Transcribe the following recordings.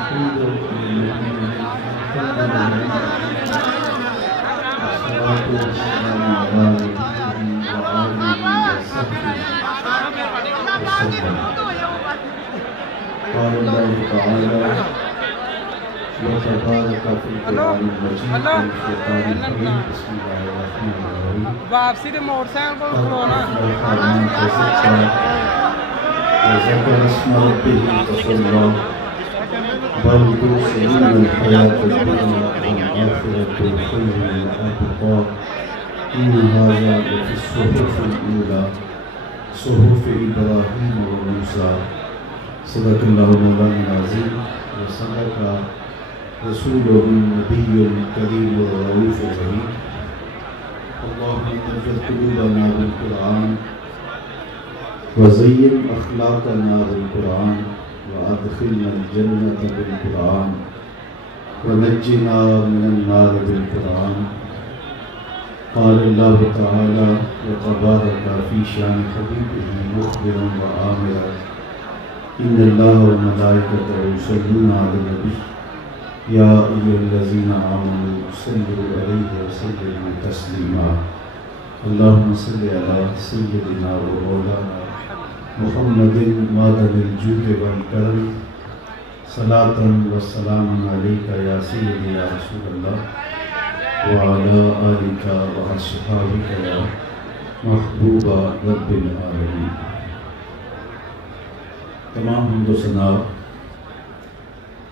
قال الله تعالى وتبارك في القرآن المجيد والفرقان الحميد بسم الله الرحمن الرحيم واپسی دے موٹر سائیکل کو کھلونا وذكر اسم ربه فصلى بل تؤثرون الحياة الدنيا والآخرة خير وأبقى إن هذا لفي الصحف الأولى صحف إبراهيم وموسى صدق الله مولانا العظيم وصدق رسوله النبي الكريم الرؤوف الرحيم اللهم نور قلوبنا بالقرآن وزين أخلاقنا بالقرآن وأدخلنا الجنة بالقرآن ونجنا من النار بالقرآن قال الله تعالى وتبارك في شان حبيبه مخبرا وآمرا إن الله وملائكته يصلون على النبي يا أيها الذين آمنوا صلوا عليه وسلموا تسليما اللهم صل على سيدنا ومولانا محمد معدن الجود والكرم صلاة وسلام عليك يا سيدي يا رسول الله وعلى آلك وأصحابك يا محبوب رب العالمين تمام حمد و ثنا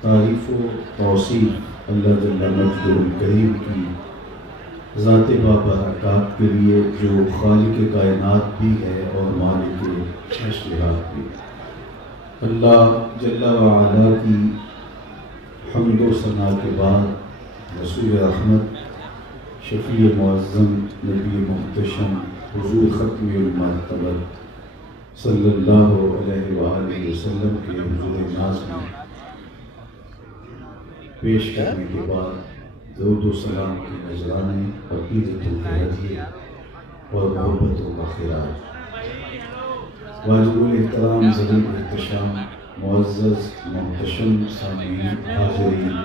تعریف و توصیف اللہ جل مجدہ الکریم کی ذات بابرکات کے لیے جو خالق کائنات بھی ہے اور مالک اشتہات بھی ہے۔ اللہ جل وعلا کی حمد و ثنا کے بعد رسول رحمت شفیع معظم نبی محتشم حضور ختم المرتبہ صلی اللہ علیہ وآلہ وسلم کے حضور ناز میں پیش کرنے کے بعد درود و سلام کی نذرانے عقیدت و ہدیہ اور محبت و خیرات۔ واجب الاحترام ذلیل احتشام معزز محتشم سامعین حاضرین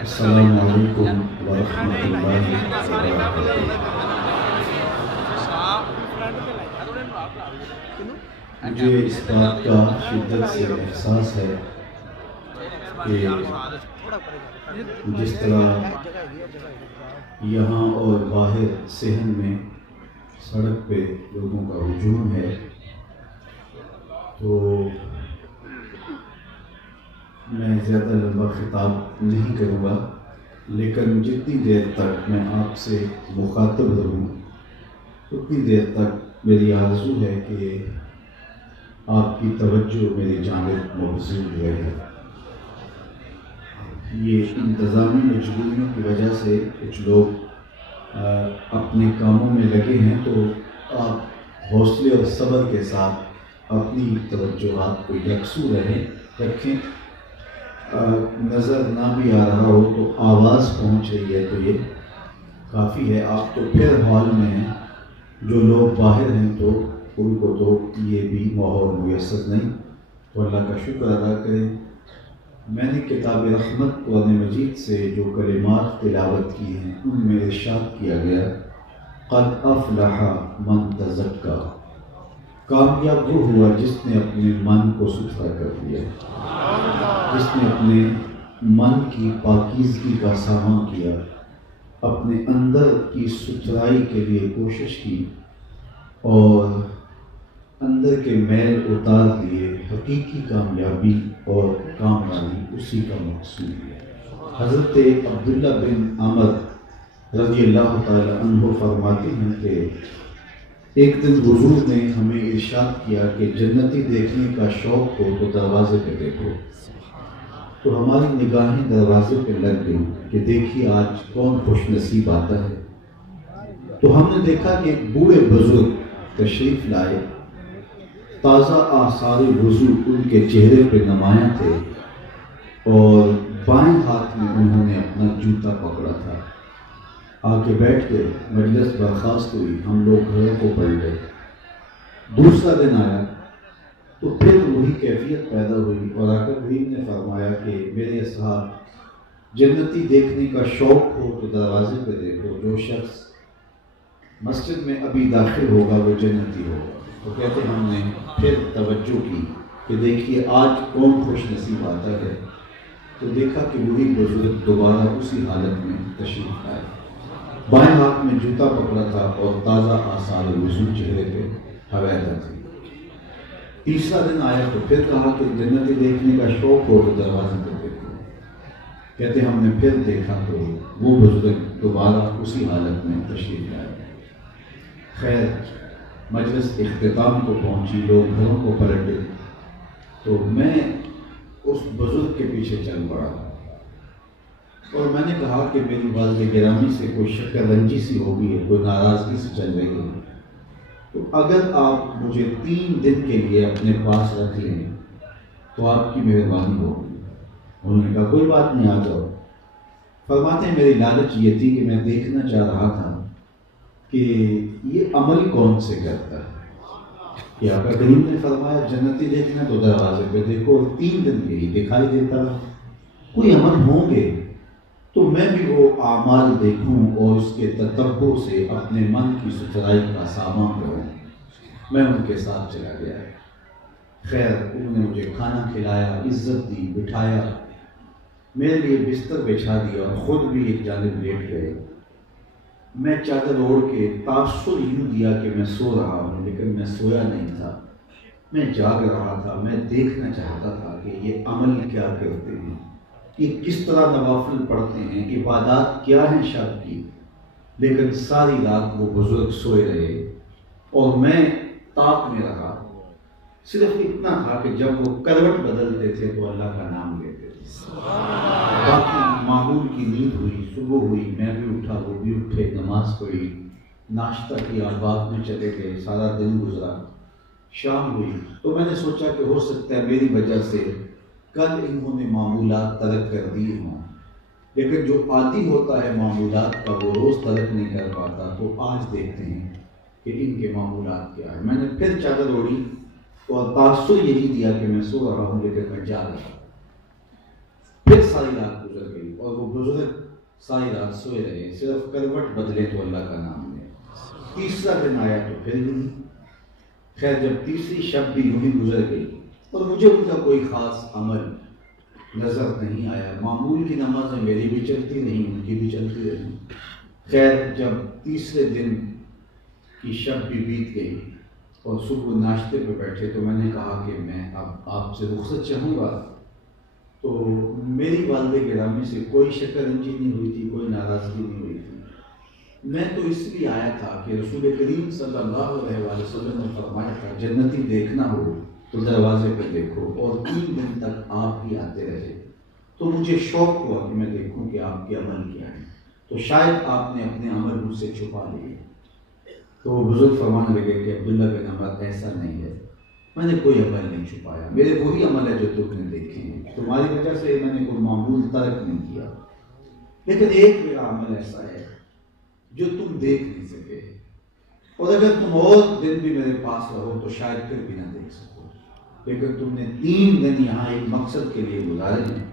السلام علیکم ورحمۃ اللہ وبرکاتہ۔ مجھے اس بات کا شدت سے احساس ہے کہ جس طرح یہاں اور باہر صحن میں سڑک پہ لوگوں کا ہجوم ہے، تو میں زیادہ لمبا خطاب نہیں کروں گا، لیکن جتنی دیر تک میں آپ سے مخاطب رہوں اتنی دیر تک میری آرزو ہے کہ آپ کی توجہ میری جانب مبذول رہے۔ یہ انتظامی مجبوریوں کی وجہ سے کچھ لوگ اپنے کاموں میں لگے ہیں، تو آپ حوصلے اور صبر کے ساتھ اپنی توجہات کو یکسو رکھیں۔ نظر نہ بھی آ رہا ہو تو آواز پہنچ رہی ہے تو یہ کافی ہے۔ آپ تو پھر ہال میں ہیں، جو لوگ باہر ہیں تو ان کو تو یہ بھی ماحول میسر نہیں، تو اللہ کا شکر ادا کریں۔ میں نے کتاب رحمت قرآن مجید سے جو کلمات تلاوت کی ہیں ان میں ارشاد کیا گیا قد افلح من تزکا، کامیاب وہ ہوا جس نے اپنے من کو ستھرا کر دیا، جس نے اپنے من کی پاکیزگی کا ساماں کیا، اپنے اندر کی ستھرائی کے لیے کوشش کی اور اندر کے میل اتار لیے۔ حقیقی کامیابی اور کامرانی اسی کا مقصود ہے۔ حضرت عبداللہ بن عمر رضی اللہ تعالی عنہ فرماتے ہیں کہ ایک دن حضور نے ہمیں ارشاد کیا کہ جنتی دیکھنے کا شوق ہو تو دروازے پہ دیکھو، تو ہماری نگاہیں دروازے پہ لگ گئیں کہ دیکھیے آج کون خوش نصیب آتا ہے۔ تو ہم نے دیکھا کہ بوڑھے بزرگ تشریف لائے، تازہ آثار وضو ان کے چہرے پہ نمایاں تھے اور بائیں ہاتھ میں انہوں نے اپنا جوتا پکڑا تھا۔ آ کے بیٹھ گئے، مجلس برخاست ہوئی، ہم لوگ گھروں کو پڑھ گئے۔ دوسرا دن آیا، تو پھر وہی کیفیت پیدا ہوئی، اور آقا کریم نے فرمایا کہ میرے اصحاب جنتی دیکھنے کا شوق ہو تو دروازے پہ دیکھو، جو شخص مسجد میں ابھی داخل ہوگا وہ جنتی ہوگا۔ تو کہتے ہم نے پھر توجہ کی کہ دیکھیے آج کون خوش نصیب آتا ہے، تو دیکھا کہ وہی بزرگ دوبارہ اسی حالت میں تشریف لائے، بائیں ہاتھ میں جوتا پکڑا تھا اور تازہ آثار وضو چہرے پہ حویدہ تھی۔ تیسرا دن آیا تو پھر کہا کہ جنتی دیکھنے کا شوق ہو تو دروازے پہ دیکھو۔ کہتے ہم نے پھر دیکھا تو وہ بزرگ دوبارہ اسی حالت میں تشریف لائے۔ خیر مجلس اختتام کو پہنچی، لوگ گھروں کو پلٹے، تو میں اس بزرگ کے پیچھے چل پڑا اور میں نے کہا کہ میری والد گرامی سے کوئی شکر رنجی سی ہو گئی ہے، کوئی ناراضگی سے چل رہی ہے، تو اگر آپ مجھے 3 دن کے لیے اپنے پاس رکھ لیں تو آپ کی مہربانی ہوگی۔ انہوں نے کہا کوئی بات نہیں، آ جاؤ۔ فرماتے ہیں میری لالچ یہ تھی کہ میں دیکھنا چاہ رہا تھا کہ یہ عمل کون سے کرتا ہے، کہ آقا کریم نے فرمایا جنتی دیکھنا تو دروازے پہ دیکھو، اور 3 دن یہی دکھائی دیتا رہا، کوئی عمل ہوں گے تو میں بھی وہ اعمال دیکھوں اور اس کے تتبع سے اپنے من کی ستھرائی کا سامان کروں۔ میں ان کے ساتھ چلا گیا۔ خیر انہوں نے مجھے کھانا کھلایا، عزت دی، بٹھایا، میرے لیے بستر بچھا دیا اور خود بھی ایک جانب لیٹ گئے۔ میں چادر اوڑھ کے تاثر یوں دیا کہ میں سو رہا ہوں، لیکن میں سویا نہیں تھا، میں جاگ رہا تھا۔ میں دیکھنا چاہتا تھا کہ یہ عمل کیا کرتے ہیں، یہ کس طرح نوافل پڑھتے ہیں، عبادات کیا ہیں شب کی، لیکن ساری رات وہ بزرگ سوئے رہے اور میں تاپ میں رہا۔ صرف اتنا تھا کہ جب وہ کروٹ بدلتے تھے تو اللہ کا نام لیتے تھے۔ باقی معمول کی نیند ہوئی، صبح ہوئی، میں بھی اٹھا، وہ بھی اٹھے، نماز پڑھی، ناشتہ کیا، باغ میں چلے گئے، سارا دن گزرا۔ شام ہوئی تو میں نے سوچا کہ ہو سکتا ہے میری وجہ سے کل انہوں نے معمولات ترک کر دیے ہوں، لیکن جو عادی ہوتا ہے معمولات کا وہ روز ترک نہیں کر پاتا، تو آج دیکھتے ہیں کہ ان کے معمولات کیا ہے۔ میں نے پھر چادر اوڑھی اور تاثر یہی دیا کہ میں سو رہا ہوں، لیکن میں جاگ رہا ہوں۔ پھر ساری رات گزر گئی اور وہ بزرگ ساری رات سوئے رہے، صرف کروٹ بدلے تو اللہ کا نام لے۔ تیسرا دن آیا تو پھر یوں ہی۔ خیر جب تیسری شب بھی یوں ہی گزر گئی اور مجھے ان کا کوئی خاص عمل نظر نہیں آیا، معمول کی نمازیں میری بھی چلتی رہیں، ان کی بھی چلتی رہیں۔ خیر جب تیسرے دن کی شب بھی بیت گئی اور صبح ناشتے پہ بیٹھے تو میں نے کہا کہ میں اب آپ سے رخصت چاہوں گا، تو میری والد گرامی سے کوئی شکر رنجی نہیں ہوئی تھی، کوئی ناراضگی نہیں ہوئی تھی۔ میں تو اس لیے آیا تھا کہ رسول کریم صلی اللہ علیہ وآلہ وسلم نے فرمایا تھا جنتی دیکھنا ہو تو دروازے پہ دیکھو، اور 3 دن تک آپ ہی آتے رہے، تو مجھے شوق ہوا کہ میں دیکھوں کہ آپ کے عمل کیا ہے، تو شاید آپ نے اپنے عمل مجھ سے چھپا لیے۔ تو وہ بزرگ فرمانے لگے کہ عبداللہ بن عمر ایسا نہیں ہے، میں نے کوئی عمل نہیں چھپایا، میرے وہی عمل ہے جو تم نے دیکھے ہیں، تمہاری وجہ سے میں نے کوئی معمول ترک نہیں کیا، لیکن ایک میرا عمل ایسا ہے جو تم دیکھ نہیں سکے، اور اگر تم اور دن بھی میرے پاس رہو تو شاید پھر بھی نہ دیکھ سکو، لیکن تم نے 3 دن یہاں ایک مقصد کے لیے گزارے ہیں،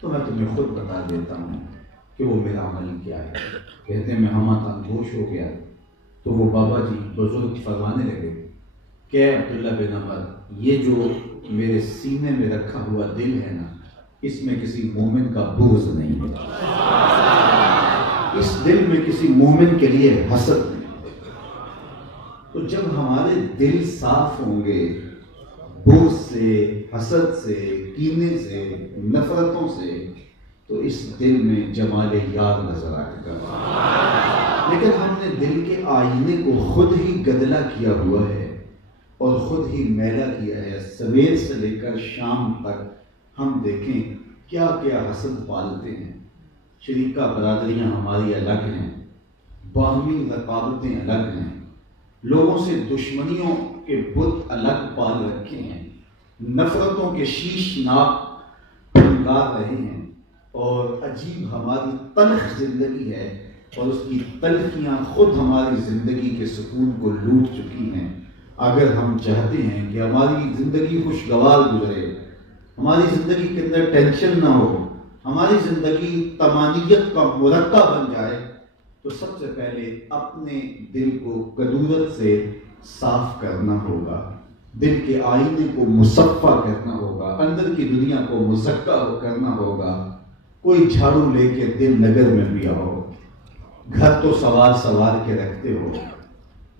تو میں تمہیں خود بتا دیتا ہوں کہ وہ میرا عمل کیا ہے۔ کہتے ہیں میں ہمہ تنگوش ہو گیا، تو وہ بابا جی بزرگ فرمانے لگے کہ عبداللہ بن عمر، یہ جو میرے سینے میں رکھا ہوا دل ہے نا، اس میں کسی مومن کا بغض نہیں ہے، اس دل میں کسی مومن کے لیے حسد نہیں ہے۔ تو جب ہمارے دل صاف ہوں گے بغض سے، حسد سے، کینے سے، نفرتوں سے، تو اس دل میں جمال یار نظر آئے گا۔ لیکن ہم نے دل کے آئینے کو خود ہی گدلا کیا ہوا ہے اور خود ہی میلا کیا ہے۔ سویر سے لے کر شام تک ہم دیکھیں کیا کیا حسد پالتے ہیں، شریکہ برادریاں ہماری الگ ہیں، باہمی رقابتیں الگ ہیں، لوگوں سے دشمنیوں کے بت الگ پال رکھے ہیں، نفرتوں کے شیشناک پھنکار رہے ہیں، اور عجیب ہماری تلخ زندگی ہے، اور اس کی تلخیاں خود ہماری زندگی کے سکون کو لوٹ چکی ہیں، اگر ہم چاہتے ہیں کہ ہماری زندگی خوشگوار گزرے، ہماری زندگی کے اندر ٹینشن نہ ہو، ہماری زندگی طمانینت کا مرقع بن جائے، تو سب سے پہلے اپنے دل کو کدورت سے صاف کرنا ہوگا، دل کے آئینے کو مصفہ کرنا ہوگا، اندر کی دنیا کو مزکہ کرنا ہوگا۔ کوئی جھاڑو لے کے دل نگر میں بھی آؤ، گھر تو سوار کے رکھتے ہو،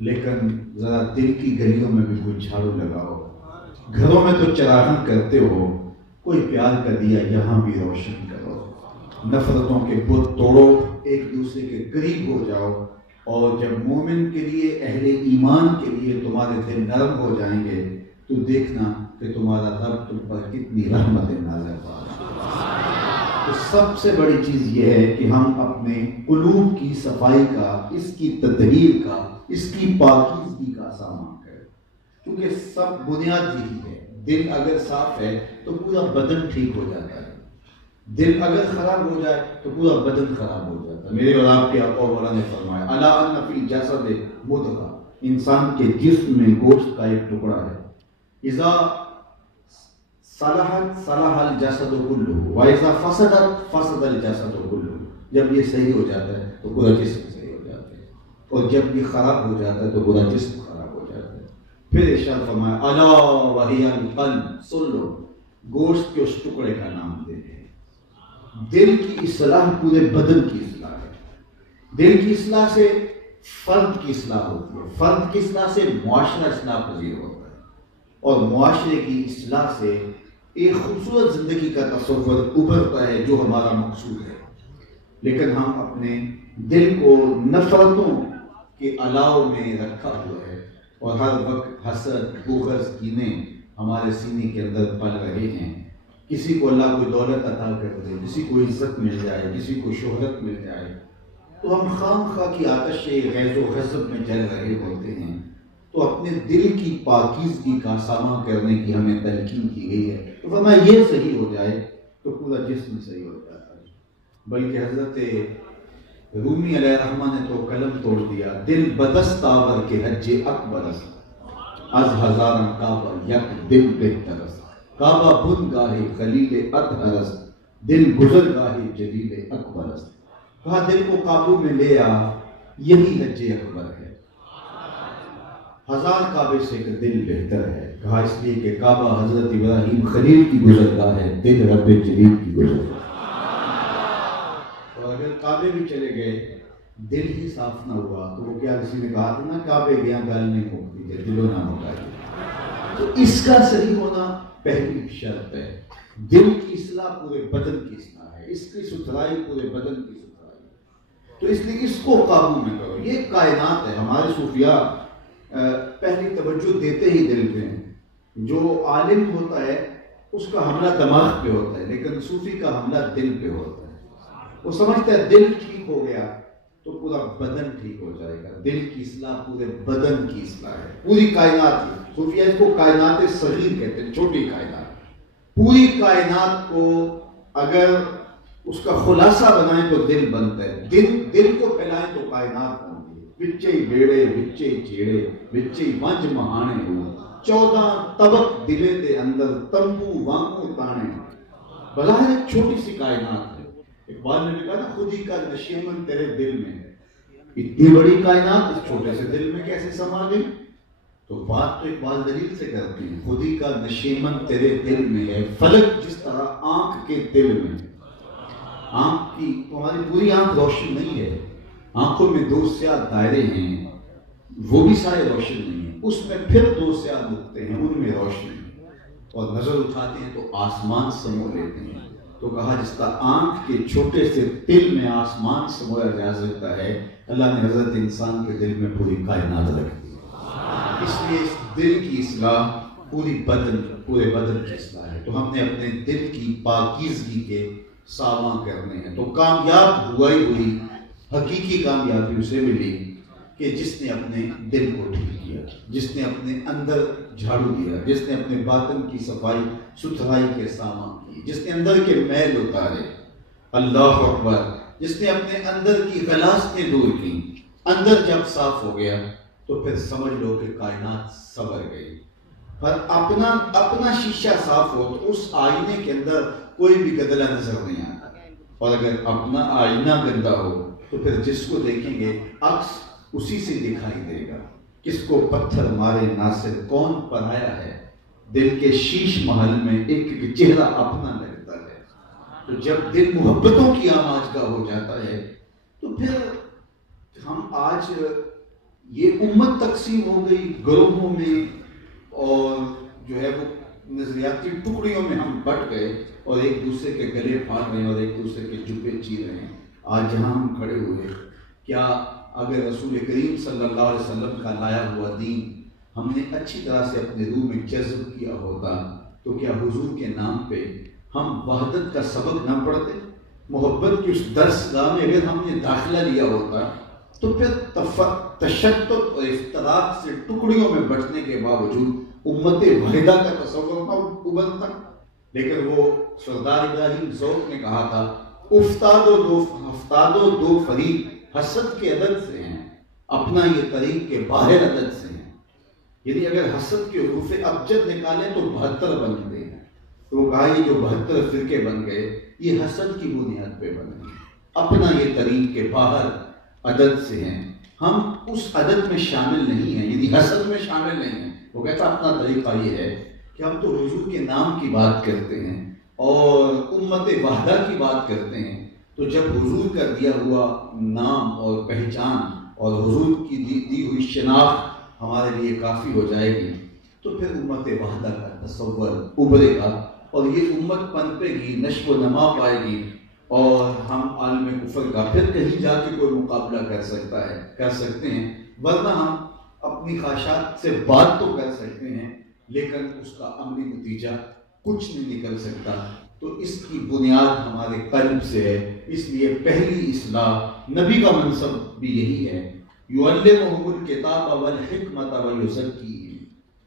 لیکن ذرا دل کی گلیوں میں بھی کوئی جھاڑو لگاؤ۔ گھروں میں تو چراغاں کرتے ہو، کوئی پیار کا دیا یہاں بھی روشن کرو۔ نفرتوں کے بت توڑو، ایک دوسرے کے قریب ہو جاؤ، اور جب مومن کے لیے، اہل ایمان کے لیے تمہارے دل نرم ہو جائیں گے تو دیکھنا کہ تمہارا رب تم پر کتنی رحمت نازل فرمائے۔ تو سب سے بڑی چیز یہ ہے کہ ہم اپنے قلوب کی صفائی کا، اس کی تطہیر کا، اس کی پاکیزگی کا سامان کریں، کیونکہ سب بنیاد یہی ہے۔ دل اگر صاف ہے تو پورا بدن ٹھیک ہو جاتا ہے، دل اگر خراب ہو جائے تو پورا بدن خراب ہو جاتا ہے۔ میرے اور آپ کے آقا مولا نے فرمایا الا ان فی الجسد مضغہ، انسان کے جسم میں گوشت کا ایک ٹکڑا ہے، اذا صلحت صلح الجسد کلہ واذا فسدت فسد الجسد کلہ، جب یہ صحیح ہو جاتا ہے تو پورا جسم صحیح ہو جاتا ہے، اور جب یہ خراب ہو جاتا ہے تو پورا جسم خراب ہو جاتا ہے۔ پھر ارشاد فرمایا الا وہی القلب، سن لو، گوشت کے اس ٹکڑے کا نام دل ہے۔ دل کی اصلاح پورے بدن کی اصلاح ہے، دل کی اصلاح سے فرد کی اصلاح ہوتی ہے، فرد کی اصلاح سے معاشرہ اصلاح پذیر ہوتا ہے، اور معاشرے کی اصلاح سے ایک خوبصورت زندگی کا تصور ابھرتا ہے جو ہمارا مقصود ہے۔ لیکن ہم اپنے دل کو نفرتوں کے الاؤ میں رکھا ہوا ہے، اور ہر وقت حسد، بغض، کینے ہمارے سینے کے اندر پل رہے ہیں۔ کسی کو اللہ کوئی دولت عطا کر دے، کسی کو عزت مل جائے، کسی کو شہرت مل جائے، تو ہم خام خواہ کی آتش غیظ و غضب میں جل رہے ہوتے ہیں۔ تو اپنے دل کی پاکیزگی کا سامان کرنے کی ہمیں تلقین کی گئی ہے، تو فرمایا یہ صحیح ہو جائے تو پورا جسم صحیح ہو جاتا ہے۔ بلکہ حضرت رومی علیہ الرحمہ نے تو قلم توڑ دیا، دل بدست آور کے حج اکبر است، از ہزارن کعبہ یک دل بہتر است، کعبہ بن گاہے خلیل اطہر است، دل گزر گاہے جلیل اکبر است۔ کہا دل کو قابو میں لے آ، یہی حج اکبر ہے، ہزار کعبے سے ایک دل بہتر ہے۔ کہا اس لیے کہ کعبہ حضرت ابراہیم خلیل کی گزرگاہ ہے، دل رب جلیل کی گزرگاہ۔ اور اگر کعبے بھی چلے گئے، دل ہی صاف نہ ہوا تو وہ کیا کسی نے کہا تھا نا کعبے گیا گال نہیں ہوتی ہے، دلوں نہ ہوگا۔ تو اس کا صحیح ہونا پہلی شرط ہے۔ دل کی اصلاح پورے بدن کی اصلاح ہے، اس کی ستھرائی پورے بدن کی ستھرائی ہے۔ تو اس لیے اس کو قابو میں کرو۔ یہ کائنات ہے۔ ہمارے صوفیاء پہلی توجہ دیتے ہی دل پہ ہیں۔ جو عالم ہوتا ہے اس کا حملہ دماغ پہ ہوتا ہے، لیکن صوفی کا حملہ دل پہ ہوتا ہے۔ وہ سمجھتا ہے دل ٹھیک ہو گیا تو پورا بدن ٹھیک ہو جائے گا۔ دل کی اصلاح پورے بدن کی اصلاح ہے، پوری کائنات کی۔ صوفیاء اس کو کائنات صغیر کہتے ہیں، چھوٹی کائنات۔ پوری کائنات کو اگر اس کا خلاصہ بنائیں تو دل بنتا ہے، دل کو پھیلائیں تو کائنات بنتی ہے۔ وچے بیڑے وچے چیڑے وچے ونج مہانے ہو، 14 طبق دلے دے اندر تمبو وانگو تانے۔ بظاہر ایک چھوٹی سی کائنات ہے۔ اقبال نے بھی کہا نا خودی کا نشیمن تیرے دل میں ہے۔ اتنی بڑی کائنات اس چھوٹے سے دل میں کیسے سما گئی؟ تو بات تو اقبال دلیل سے کرتی ہے، خودی کا نشیمن تیرے دل میں ہے، فلک جس طرح آنکھ کے دل میں ہے۔ آنکھ کی تمہاری پوری آنکھ روشن نہیں ہے، آنکھوں میں 2 سیاہ دائرے ہیں، وہ بھی سارے روشن نہیں ہیں، اس میں پھر 2 سیاہ نقطے ہیں، ان میں روشن ہے، اور نظر اٹھاتے ہیں تو آسمان سمو لیتے ہیں۔ تو کہا جس کا آنکھ کے چھوٹے سے دل میں آسمان سمویا جا سکتا ہے، اللہ نے حضرت انسان کے دل میں پوری کائنات رکھ دی۔ اس لیے اس دل کی اصلاح پورے بدن کی اصلاح ہے۔ تو ہم نے اپنے دل کی پاکیزگی کے سامان کرنے ہیں۔ تو کامیاب ہوا ہی ہوئی، حقیقی کامیابی اسے ملی کہ جس نے اپنے دل کو ٹھیک کیا، جس نے اپنے اندر جھاڑو دیا، جس نے اپنے باطن کی صفائی ستھرائی کے سامان کی، جس نے اندر کے میل اتارے، اللہ اکبر، جس نے اپنے اندر کی غلاظتیں دور کی۔ اندر جب صاف ہو گیا تو پھر سمجھ لو کہ کائنات سنور گئی۔ پر اپنا شیشہ صاف ہو تو اس آئینے کے اندر کوئی بھی گدلا نظر نہیں آتا، اور اگر اپنا آئینہ گندا ہو تو پھر جس کو دیکھیں گے عکس اسی سے دکھائی دے گا۔ کس کو پتھر مارے ناصر کون پرایا ہے، دل کے شیش محل میں ایک چہرہ اپنا لگتا ہے۔ تو جب دل محبتوں کی آماجگاہ ہو جاتا ہے تو پھر ہم آج یہ امت تقسیم ہو گئی گروہوں میں، اور جو ہے وہ نظریاتی ٹکڑیوں میں ہم بٹ گئے، اور ایک دوسرے کے گلے پھاڑ رہے ہیں اور ایک دوسرے کے جبے چیر رہے ہیں۔ آج جہاں ہم کھڑے ہوئے، کیا اگر رسول کریم صلی اللہ علیہ وسلم کا لایا ہوا دین ہم نے اچھی طرح سے اپنے روح میں جذب کیا ہوتا تو کیا حضور کے نام پہ ہم وحدت کا سبق نہ پڑھتے؟ محبت کی اس درس گاہ میں اگر ہم نے داخلہ لیا ہوتا تو پھر تشدد اور افتراق سے ٹکڑیوں میں بٹنے کے باوجود امت واحدہ کا تصور نہ ابھرتا۔ لیکن وہ سردار ابراہیم ذوق نے کہا تھا، افتاد و دو فریق حسد کے عدد سے ہیں، اپنا یہ طریق کے باہر عدد سے ہیں۔ یعنی اگر حسد کے حروف ابجد نکالیں تو 72 بنتے ہیں، تو وہ کہا یہ جو 72 فرقے بن گئے یہ حسد کی بنیاد پہ بن گئے، اپنا یہ طریق کے باہر عدد سے ہیں، ہم اس عدد میں شامل نہیں ہیں، یعنی حسد میں شامل نہیں ہیں۔ وہ کہتا اپنا طریقہ یہ ہے کہ ہم تو حضور کے نام کی بات کرتے ہیں اور امت وحدہ کی بات کرتے ہیں، تو جب حضور کا دیا ہوا نام اور پہچان اور حضور کی دی ہوئی شناخت ہمارے لیے کافی ہو جائے گی تو پھر امت وحدہ کا تصور ابھرے گا، اور یہ امت پنپے گی، نشو و نما پائے گی، اور ہم عالم کفر کا پھر کہیں جا کے کوئی مقابلہ کر سکتے ہیں، ورنہ ہم اپنی خواہشات سے بات تو کر سکتے ہیں لیکن اس کا عملی نتیجہ کچھ نہیں نکل سکتا۔ تو اس کی بنیاد ہمارے قلب سے ہے، اس لیے پہلی اصلاح نبی کا منصب بھی یہی ہے، یعلمہم الکتاب والحکمت ویزکیہم،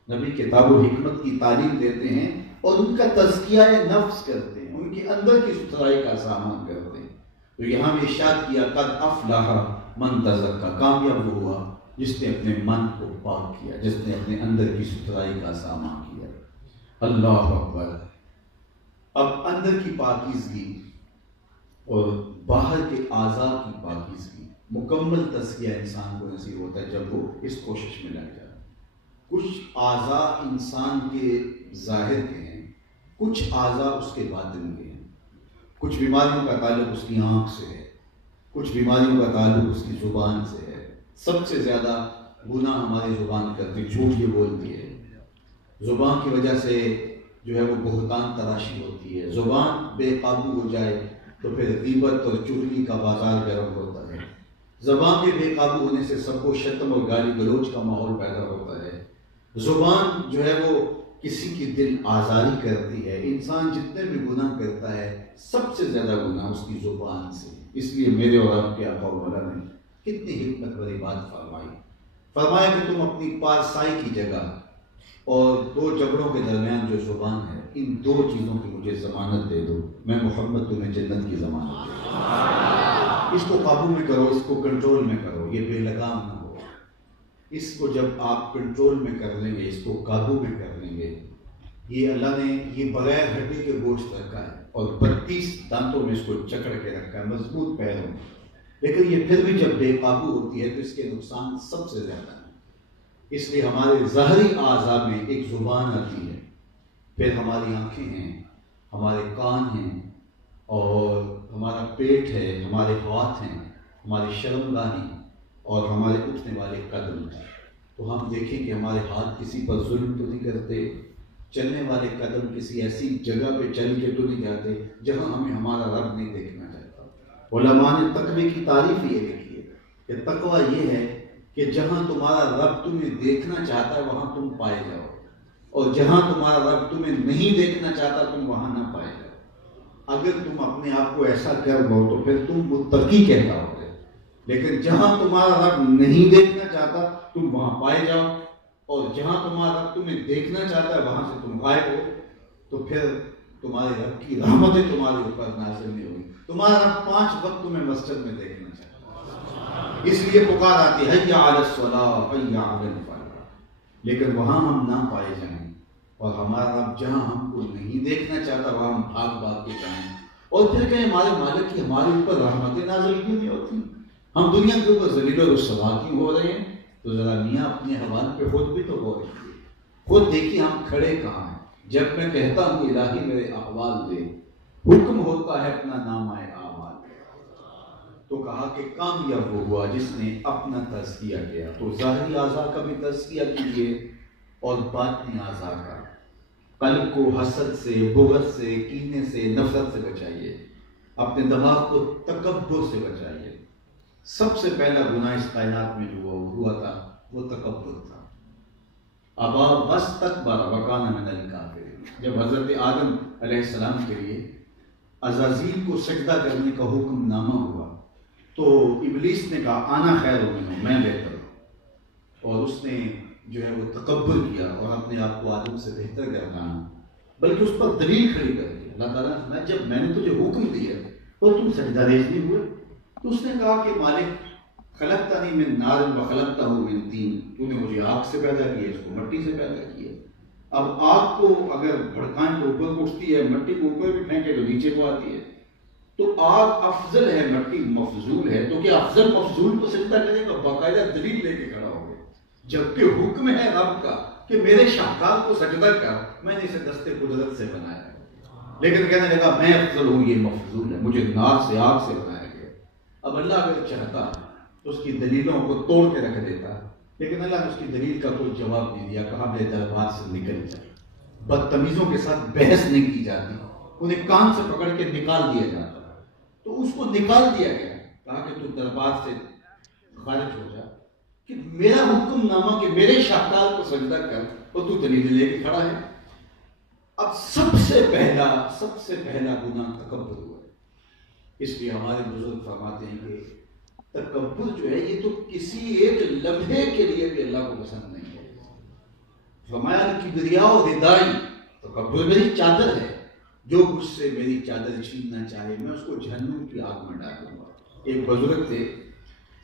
نبی کتاب و حکمت کی تعلیم دیتے ہیں اور ان کا تزکیہ نفس کرتے ہیں، ان کے اندر کی ستھرائی کا سامان کرتے ہیں۔ تو یہاں میں ارشاد کیا قد افلح من تزکا، کامیاب ہوا جس نے اپنے من کو پاک کیا، جس نے اپنے اندر کی ستھرائی کا سامان کیا۔ اللہ اکبر۔ اب اندر کی پاکیزگی اور باہر کے اعضاء کی پاکیزگی، مکمل تزکیہ انسان کو نصیب ہوتا ہے جب وہ اس کوشش میں لگ جائے۔ کچھ اعضاء انسان کے ظاہر کے ہیں، کچھ اعضاء اس کے باطن کے ہیں۔ کچھ بیماریوں کا تعلق اس کی آنکھ سے ہے، کچھ بیماریوں کا تعلق اس کی زبان سے ہے۔ سب سے زیادہ گناہ ہماری زبان کرتی، جھوٹ یہ بولتی ہے، زبان کی وجہ سے جو ہے وہ بہتان تراشی ہوتی ہے۔ زبان بے قابو ہو جائے تو پھر غیبت اور چغلی کا بازار گرم ہوتا ہے۔ زبان کے بے قابو ہونے سے سب کو شتم اور گالی گلوچ کا ماحول پیدا ہوتا ہے۔ زبان جو ہے وہ کسی کی دل آزاری کرتی ہے۔ انسان جتنے بھی گناہ کرتا ہے سب سے زیادہ گناہ اس کی زبان سے۔ اس لیے میرے اور آپ کے آقا مولا نے کتنی حکمت بڑی بات فرمایا کہ تم اپنی پارسائی کی جگہ اور دو جبڑوں کے درمیان جو زبان ہے، ان دو چیزوں کی مجھے ضمانت دے دو، میں محمد تمہیں جنت کی ضمانت دے دوں۔ اس کو قابو میں کرو، اس کو کنٹرول میں کرو، یہ بے لگام نہ ہو۔ اس کو جب آپ کنٹرول میں کر لیں گے، اس کو قابو میں کر لیں گے، یہ اللہ نے یہ بغیر ہڈی کے گوشت رکھا ہے اور 32 دانتوں میں اس کو جکڑ کے رکھا ہے، مضبوط پیروں میں، لیکن یہ پھر بھی جب بے قابو ہوتی ہے تو اس کے نقصان سب سے زیادہ ہیں۔ اس لیے ہمارے ظاہری اعضاء میں ایک زبان آتی ہے، پھر ہماری آنکھیں ہیں، ہمارے کان ہیں، اور ہمارا پیٹ ہے، ہمارے ہاتھ ہیں، ہماری شرمگاہیں اور ہمارے اٹھنے والے قدم ہیں۔ تو ہم دیکھیں کہ ہمارے ہاتھ کسی پر ظلم تو نہیں کرتے، چلنے والے قدم کسی ایسی جگہ پہ چل کے تو نہیں جاتے جہاں ہمیں ہمارا رب نہیں دیکھنا چاہتا۔ علماء نے تقوی کی تعریف یہ لکھی ہے کہ تقوی یہ ہے کہ جہاں تمہارا رب تمہیں دیکھنا چاہتا ہے وہاں تم پائے جاؤ، اور جہاں تمہارا رب تمہیں نہیں دیکھنا چاہتا تم وہاں نہ پائے جاؤ۔ اگر تم اپنے آپ کو ایسا کر لو تو پھر تم متقی کہتا ہو، لیکن جہاں تمہارا رب نہیں دیکھنا چاہتا تم وہاں پائے جاؤ، اور جہاں تمہارا رب تمہیں دیکھنا چاہتا ہے وہاں سے تم غائب ہو، تو پھر تمہارے رب کی رحمتیں تمہارے اوپر نازل نہیں ہوگی۔ تمہارا رب 5 وقت تمہیں مسجد میں دیکھنا چاہتا ہے، اس لیے پکار آتی ہے حی علی الصلاۃ حی علی الفلاح، لیکن وہاں ہم نہ پائے جائیں اور ہمارا رب جہاں ہم کو نہیں دیکھنا چاہتا وہاں ہم بھاگ بھاگ کے جائیں اور پھر کہیں ہمارے مالک کی ہمارے اوپر رحمتیں نازل کیوں نہیں ہوتی، ہم دنیا کے اوپر ذلیل و رسوا کیوں ہو رہے ہیں؟ تو ذرا میاں اپنے حوال پہ خود بھی تو غور کیجیے، خود دیکھیے ہم کھڑے کہاں ہیں۔ جب میں کہتا ہوں الہی میرے احوال دے، حکم ہوتا ہے اپنا نامہ اعمال، تو کہا کہ کامیاب وہ ہوا جس نے اپنا تزکیہ کیا، تو ظاہری اعضاء کا بھی تزکیہ کیجیے اور باطنی اعضاء کا، قلب کو حسد سے، بغض سے، کینے سے، نفرت سے بچائیے، اپنے دماغ کو تکبر سے بچائیے۔ سب سے پہلا گناہ اس کائنات میں جو ہوا تھا وہ تکبر تھا۔ ابا واستکبر وکان من الکافرین، جب حضرت آدم علیہ السلام کے لیے عزازیل کو سجدہ کرنے کا حکم نامہ ہوا تو ابلیس نے کہا انا خیر منہ، میں بہتر ہوں، اور اس نے جو ہے وہ تکبر کیا اور اپنے آپ کو آدم سے بہتر گردانا، بلکہ اس پر دلیل کھڑی کر دی۔ اللہ تعالیٰ نے فرمایا جب میں نے تجھے حکم دیا اور تم سجدہ ریز نہیں ہوئے، تو اس نے کہا کہ مالک خلقتنی من نار وخلقتہ من طین، تو نے مجھے آگ سے پیدا کیا، اس کو مٹی سے پیدا کیا۔ اب آگ کو اگر بھڑکائیں تو اوپر کو اٹھتی ہے، مٹی کو اوپر بھی پھینکے تو نیچے کو آتی ہے، تو آگ افضل ہے، مٹی مفضول ہے، تو کیا افضل مفضول کو سجدہ کرے گا؟ باقاعدہ دلیل لے کے کھڑا ہو گیا، جبکہ حکم ہے رب کا کہ میرے شاہکار کو سجدہ کر، میں نے اسے دستے قدرت سے بنایا، لیکن کہنے لگا میں افضل ہوں، یہ مفضول ہے، مجھے نار سے آگ سے بنایا گیا۔ اب اللہ اگر چاہتا تو اس کی دلیلوں کو توڑ کے رکھ دیتا، لیکن اللہ نے اس کی دلیل کا کوئی جواب نہیں دیا، کہا میرے دربار سے نکل جائے۔ بدتمیزوں کے ساتھ بحث نہیں کی جاتی، انہیں کان سے پکڑ کے نکال دیا جاتا، تو اس کو نکال دیا گیا، کہا کہ تو دربار سے خارج ہو جا، کہ میرا حکم نامہ کہ میرے شاہکار کو سجدہ کر اور تو دلیل لے کے کھڑا ہے۔ اب سب سے پہلا گناہ تکبر ہوا ہے، اس لیے ہمارے بزرگ فرماتے ہیں کہ تکبر جو ہے یہ تو کسی ایک لمحے کے لیے بھی اللہ کو پسند نہیں ہے۔ فرمایا کبریاء و ردائی، تکبر میری چادر ہے، جو مجھ سے میری چادر چھیننا چاہے میں اس کو جہنم کی آگ میں ڈالوں گا۔ ایک بزرگ تھے،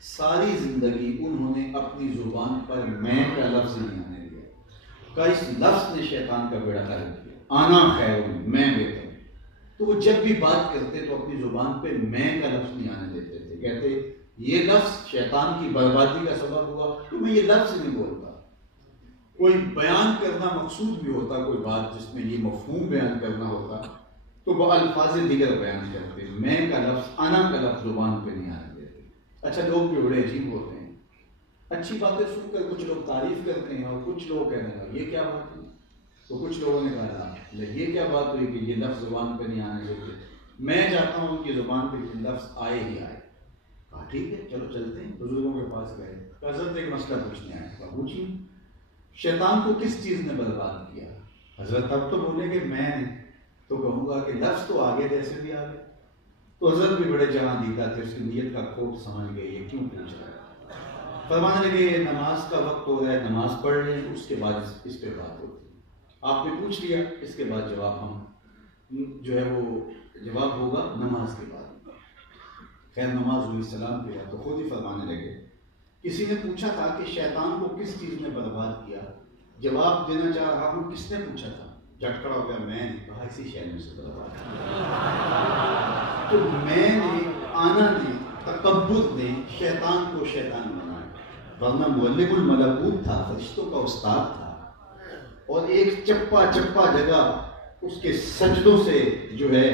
ساری زندگی انہوں نے اپنی زبان پر میں کا لفظ نہیں آنے دیا، کہ اس لفظ نے شیطان کا بیڑا غرق کیا، آنا خیر ہوں، میں بہتر ہوں۔ تو وہ جب بھی بات کرتے تو اپنی زبان پہ میں کا لفظ نہیں آنے دیتے تھے، کہتے یہ لفظ شیطان کی بربادی کا سبب ہوا تو میں یہ لفظ نہیں بولتا۔ کوئی بیان کرنا مقصود بھی ہوتا، کوئی بات جس میں یہ مفہوم بیان کرنا ہوتا تو وہ الفاظ دیگر بیان کرتے، میں کا لفظ، انا کا لفظ زبان پہ نہیں آنے دیتے۔ اچھا لوگ بھی بڑے عجیب ہوتے ہیں، اچھی باتیں سن کر کچھ لوگ تعریف کرتے ہیں اور کچھ لوگ کہنے لگے یہ کیا بات ہے، تو کچھ لوگوں نے کہا یہ کیا بات ہوئی کہ یہ لفظ زبان پہ نہیں آنے دیتے، میں چاہتا ہوں کہ زبان پہ یہ لفظ آئے ہی آئے۔ کہا ٹھیک ہے چلو چلتے ہیں، بزرگوں کے پاس گئے، حضرت ایک مسئلہ پوچھنے آئے، کہا پوچھیے شیطان کو کس چیز نے برباد کیا؟ حضرت اب تو بولے کہ میں نے، تو کہوں گا کہ لفظ تو آگے جیسے بھی آگے، تو حضرت بھی بڑے جہاں دیتا تھے، اس کی نیت کا کھوٹ سمجھ گئے یہ کیوں پوچھ رہا ہے، فرمانے لگے یہ نماز کا وقت ہو رہا ہے، نماز پڑھ لیں، اس کے بعد اس پہ بات ہوتی، آپ نے پوچھ لیا، اس کے بعد جواب ہم جو ہے وہ جواب ہوگا نماز کے بعد۔ خیر نماز ہوئی، سلام کیا تو خود ہی فرمانے لگے، کسی نے پوچھا تھا کہ شیطان کو کس چیز نے برباد کیا، جواب دینا چاہ رہا ہوں کس نے پوچھا تھا، جھٹ کھڑا ہو گیا میں نے، کہا اسی شے میں سے برباد کیا۔ تو میں نے، آنا نے، تکبر نے شیطان کو شیطان بنایا، ورنہ معلم الملکوت تھا، فرشتوں کا استاد تھا، اور ایک چپا چپا جگہ اس کے سجدوں سے جو ہے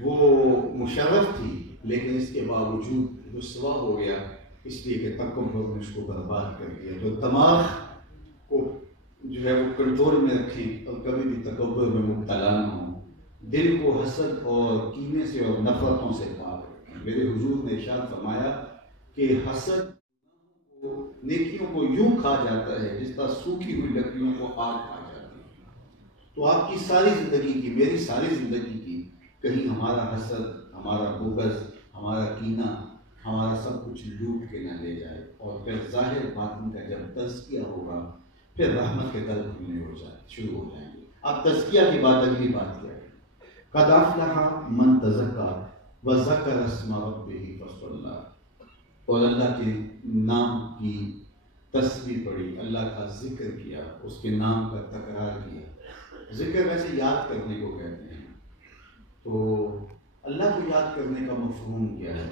وہ مشرف تھی، لیکن اس کے باوجود رسوا ہو گیا، اس لیے کہ تکبر نے اس کو برباد کر دیا۔ تو دماغ کو جو ہے وہ کنٹرول میں رکھیں اور کبھی بھی تکبر میں مبتلا نہ ہوں، دل کو حسد اور کینے سے اور نفرتوں سے پاک رکھیں۔ میرے حضور نے ارشاد فرمایا کہ حسد نیکیوں کو یوں کھا جاتا ہے جس طرح سوکھی ہوئی لکڑیوں کو آگ کھا جاتی ہے۔ تو آپ کی ساری زندگی کی، میری ساری زندگی کی، کہیں ہمارا حسد، ہمارا بغض، ہمارا کینہ، ہمارا سب کچھ لوٹ کے نہ لے جائے، اور پھر ظاہر باطن کا جب تزکیہ ہوگا پھر رحمت کے در کھلنے شروع ہو جائیں گے۔ اب تزکیہ کی بات، اگلی بات کیا ہے، قد افلح من تزکیٰ وذکر اسم ربہ فصلی۔ اور اللہ کے نام کی تسبیح پڑھی، اللہ کا ذکر کیا، اس کے نام کا تکرار کیا۔ ذکر ویسے یاد کرنے کو کہتے ہیں، تو اللہ کو یاد کرنے کا مفہوم کیا ہے؟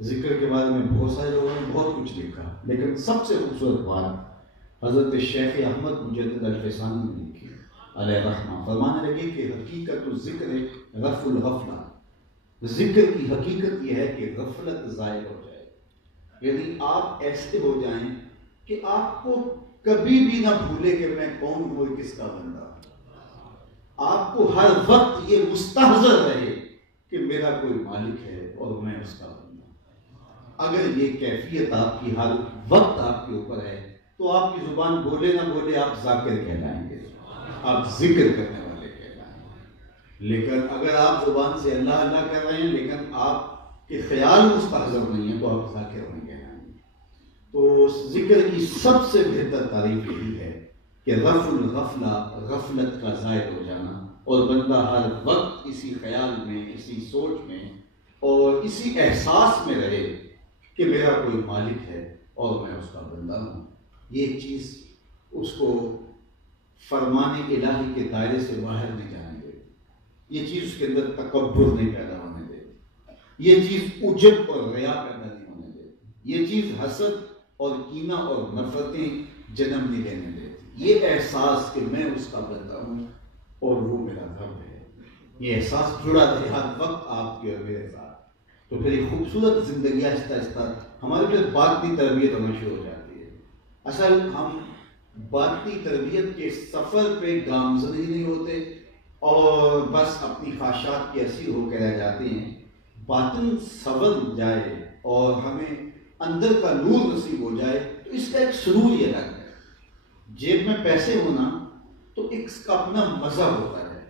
ذکر کے بارے میں بہت سارے لوگوں نے بہت کچھ لکھا، لیکن سب سے خوبصورت بات حضرت شیخ احمد مجدد الفسانی نے لکھی علیہ رحمہ، فرمانے لگے کہ حقیقت الذکر رفع الغفلہ، ذکر کی حقیقت یہ ہے کہ غفلت زائل ہو جائے، یعنی آپ ایسے ہو جائیں کہ آپ کو کبھی بھی نہ بھولے کہ میں کون ہوں اور کس کا بندہ ہوں، آپ کو ہر وقت یہ مستحضر رہے کہ میرا کوئی مالک ہے اور میں اس کا بندہ ہوں۔ اگر یہ کیفیت آپ کی ہر وقت آپ کے اوپر ہے تو آپ کی زبان بولے نہ بولے آپ ذاکر کہلائیں گے، آپ ذکر کرنے والے کہلائیں گے۔ لیکن اگر آپ زبان سے اللہ اللہ کر رہے ہیں لیکن آپ کے خیال مستحضر نہیں ہیں تو آپ ذاکر نہیں کہلائیں گے۔ تو ذکر کی سب سے بہتر تعریف یہی ہے کہ رفع الغفلہ، غفلت کا زائد ہو جانا، اور بندہ ہر وقت اسی خیال میں، اسی سوچ میں اور اسی احساس میں رہے کہ میرا کوئی مالک ہے اور میں اس کا بندہ ہوں۔ یہ چیز اس کو فرمان الہی کے دائرے سے باہر نہیں جانے دیتی، یہ چیز اس کے اندر تکبر نہیں پیدا ہونے دیتی، یہ چیز عجب اور ریا پیدا نہیں ہونے دیتی، یہ چیز حسد اور کینہ اور نفرتیں جنم نہیں لینے دیتی۔ یہ احساس کہ میں اس کا بندہ ہوں اور وہ میرا رب ہے، یہ احساس جڑا رہے ہر وقت آپ کے اور میرے ساتھ، تو پھر ایک خوبصورت زندگی آہستہ آہستہ ہمارے پھر باطنی تربیت ہونا شروع ہو جاتی ہے۔ اصل ہم باطنی تربیت کے سفر پہ گامزن ہی نہیں ہوتے اور بس اپنی خواہشات کے اسیر ہو کے رہ جاتے ہیں۔ باطن سنور جائے اور ہمیں اندر کا نور نصیب ہو جائے تو اس کا ایک سرور ہی الگ ہے۔ جیب میں پیسے ہونا تو ایک کا اپنا مزہ ہوتا ہے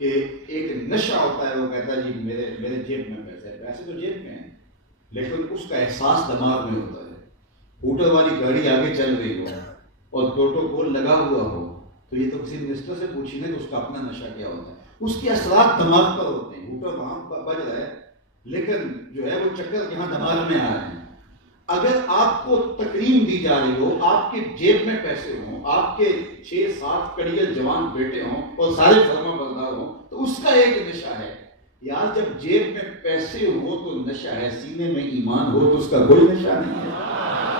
کہ ایک نشہ ہوتا ہے، وہ کہتا ہے جی میرے جیب میں پیسے ہیں، پیسے تو جیب میں ہیں لیکن اس کا احساس دماغ میں ہوتا ہے۔ ہوٹل والی گاڑی آگے چل رہی ہو اور پروٹوکول لگا ہوا ہو تو یہ تو کسی منسٹر سے پوچھیں کہ اس کا اپنا نشہ کیا ہوتا ہے، اس کے اثرات دماغ پر ہوتے ہیں۔ ہوٹل وہاں بج رہا ہے لیکن جو ہے وہ چکر یہاں دماغ میں آ رہے ہیں۔ اگر آپ کو تکریم دی جا رہی ہو، آپ کے جیب میں پیسے ہوں، آپ کے 6-7 کڑیل جوان بیٹے ہوں اور سارے فرما بردار ہوں تو اس کا ایک نشہ ہے۔ یار جب جیب میں پیسے ہو تو نشہ ہے، سینے میں ایمان ہو تو اس کا کوئی نشہ نہیں ہے،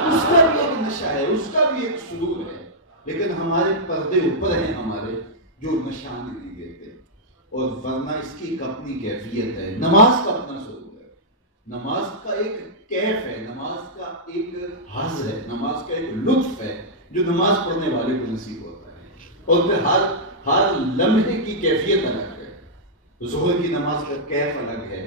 اس کا بھی ایک نشہ ہے، اس کا بھی ایک سرور ہے۔ لیکن ہمارے پردے اوپر ہیں ہمارے جو نشان نہیں دیتے، اور ورنہ اس کی ایک اپنی کیفیت ہے۔ نماز کا اپنا سرور ہے، نماز کا ایک کیف ہے، نماز کا ایک حظ ہے، نماز کا ایک لطف ہے جو نماز پڑھنے والے کو نصیب ہوتا ہے، اور پھر ہر لمحے کی کیفیت الگ ہے۔ ظہر کی نماز کا کیف الگ ہے۔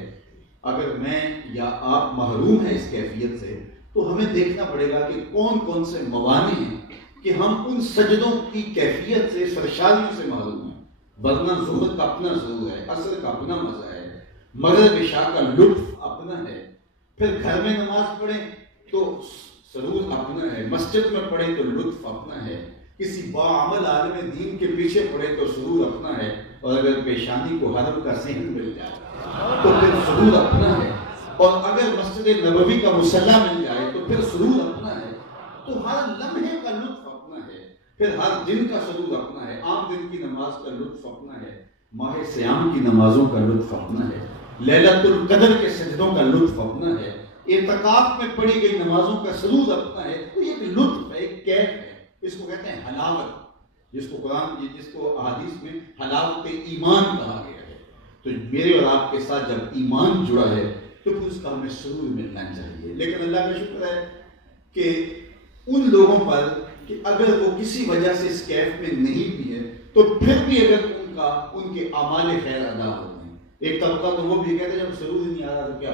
اگر میں یا آپ محروم ہیں اس کیفیت سے تو ہمیں دیکھنا پڑے گا کہ کون کون سے موانع ہیں کہ ہم ان سجدوں کی کیفیت سے، سرشاریوں سے محروم ہیں۔ ورنہ ظہر کا اپنا ظہور ہے، عصر کا اپنا مزہ ہے، مغرب عشاء کا لطف اپنا ہے، پھر گھر میں نماز پڑھیں تو سرور اپنا ہے، مسجد میں پڑھیں تو لطف اپنا ہے، کسی باعمل عالم دین کے پیچھے پڑھیں تو سرور اپنا ہے، اور اگر پیشانی کو حرم کا صحن مل جائے تو پھر سرور اپنا ہے، اور اگر مسجد نبوی کا مصلی مل جائے تو پھر سرور اپنا ہے۔ تو ہر لمحے کا لطف اپنا ہے، پھر ہر دن کا سرور اپنا ہے۔ عام دن کی نماز کا لطف اپنا ہے، ماہ سیام کی نمازوں کا لطف اپنا ہے، لیلۃ القدر کے سجدوں کا لطف اپنا ہے، اعتکاف میں پڑھی گئی نمازوں کا سرور اپنا ہے۔ تو یہ ایک لطف ہے، ایک کیف ہے، اس کو کہتے ہیں حلاوت، جس کو قرآن، جس کو احادیث میں حلاوت ایمان کہا گیا ہے۔ تو میرے اور آپ کے ساتھ جب ایمان جڑا ہے تو پھر اس کا ہمیں سرور ملنا چاہیے۔ لیکن اللہ کا شکر ہے کہ ان لوگوں پر کہ اگر وہ کسی وجہ سے اس کیف میں نہیں بھی ہے تو پھر بھی اگر ان کے اعمال خیر ادا ہوتے ہیں، ایک طبقہ تو وہ بھی کہتے ہیں جب سرور نہیں آ رہا تو کیا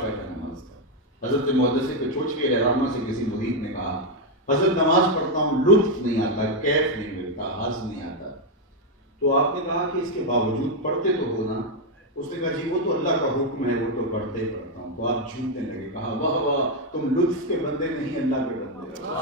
فائدہ نماز کا۔ حضرت محدث کے چھوچ کے رحمہ سے کسی مرید نے کہا حضرت نماز پڑھتا ہوں لطف نہیں آتا، کیف نہیں ملتا، حظ نہیں آتا۔ تو آپ نے کہا کہ اس کے باوجود پڑھتے تو ہو نا؟ اس نے کہا جی وہ تو اللہ کا حکم ہے، وہ تو پڑھتے پڑھتا ہوں۔ تو آپ جھوٹنے لگے، کہا واہ واہ تم لطف کے بندے نہیں اللہ کے بندے ہو،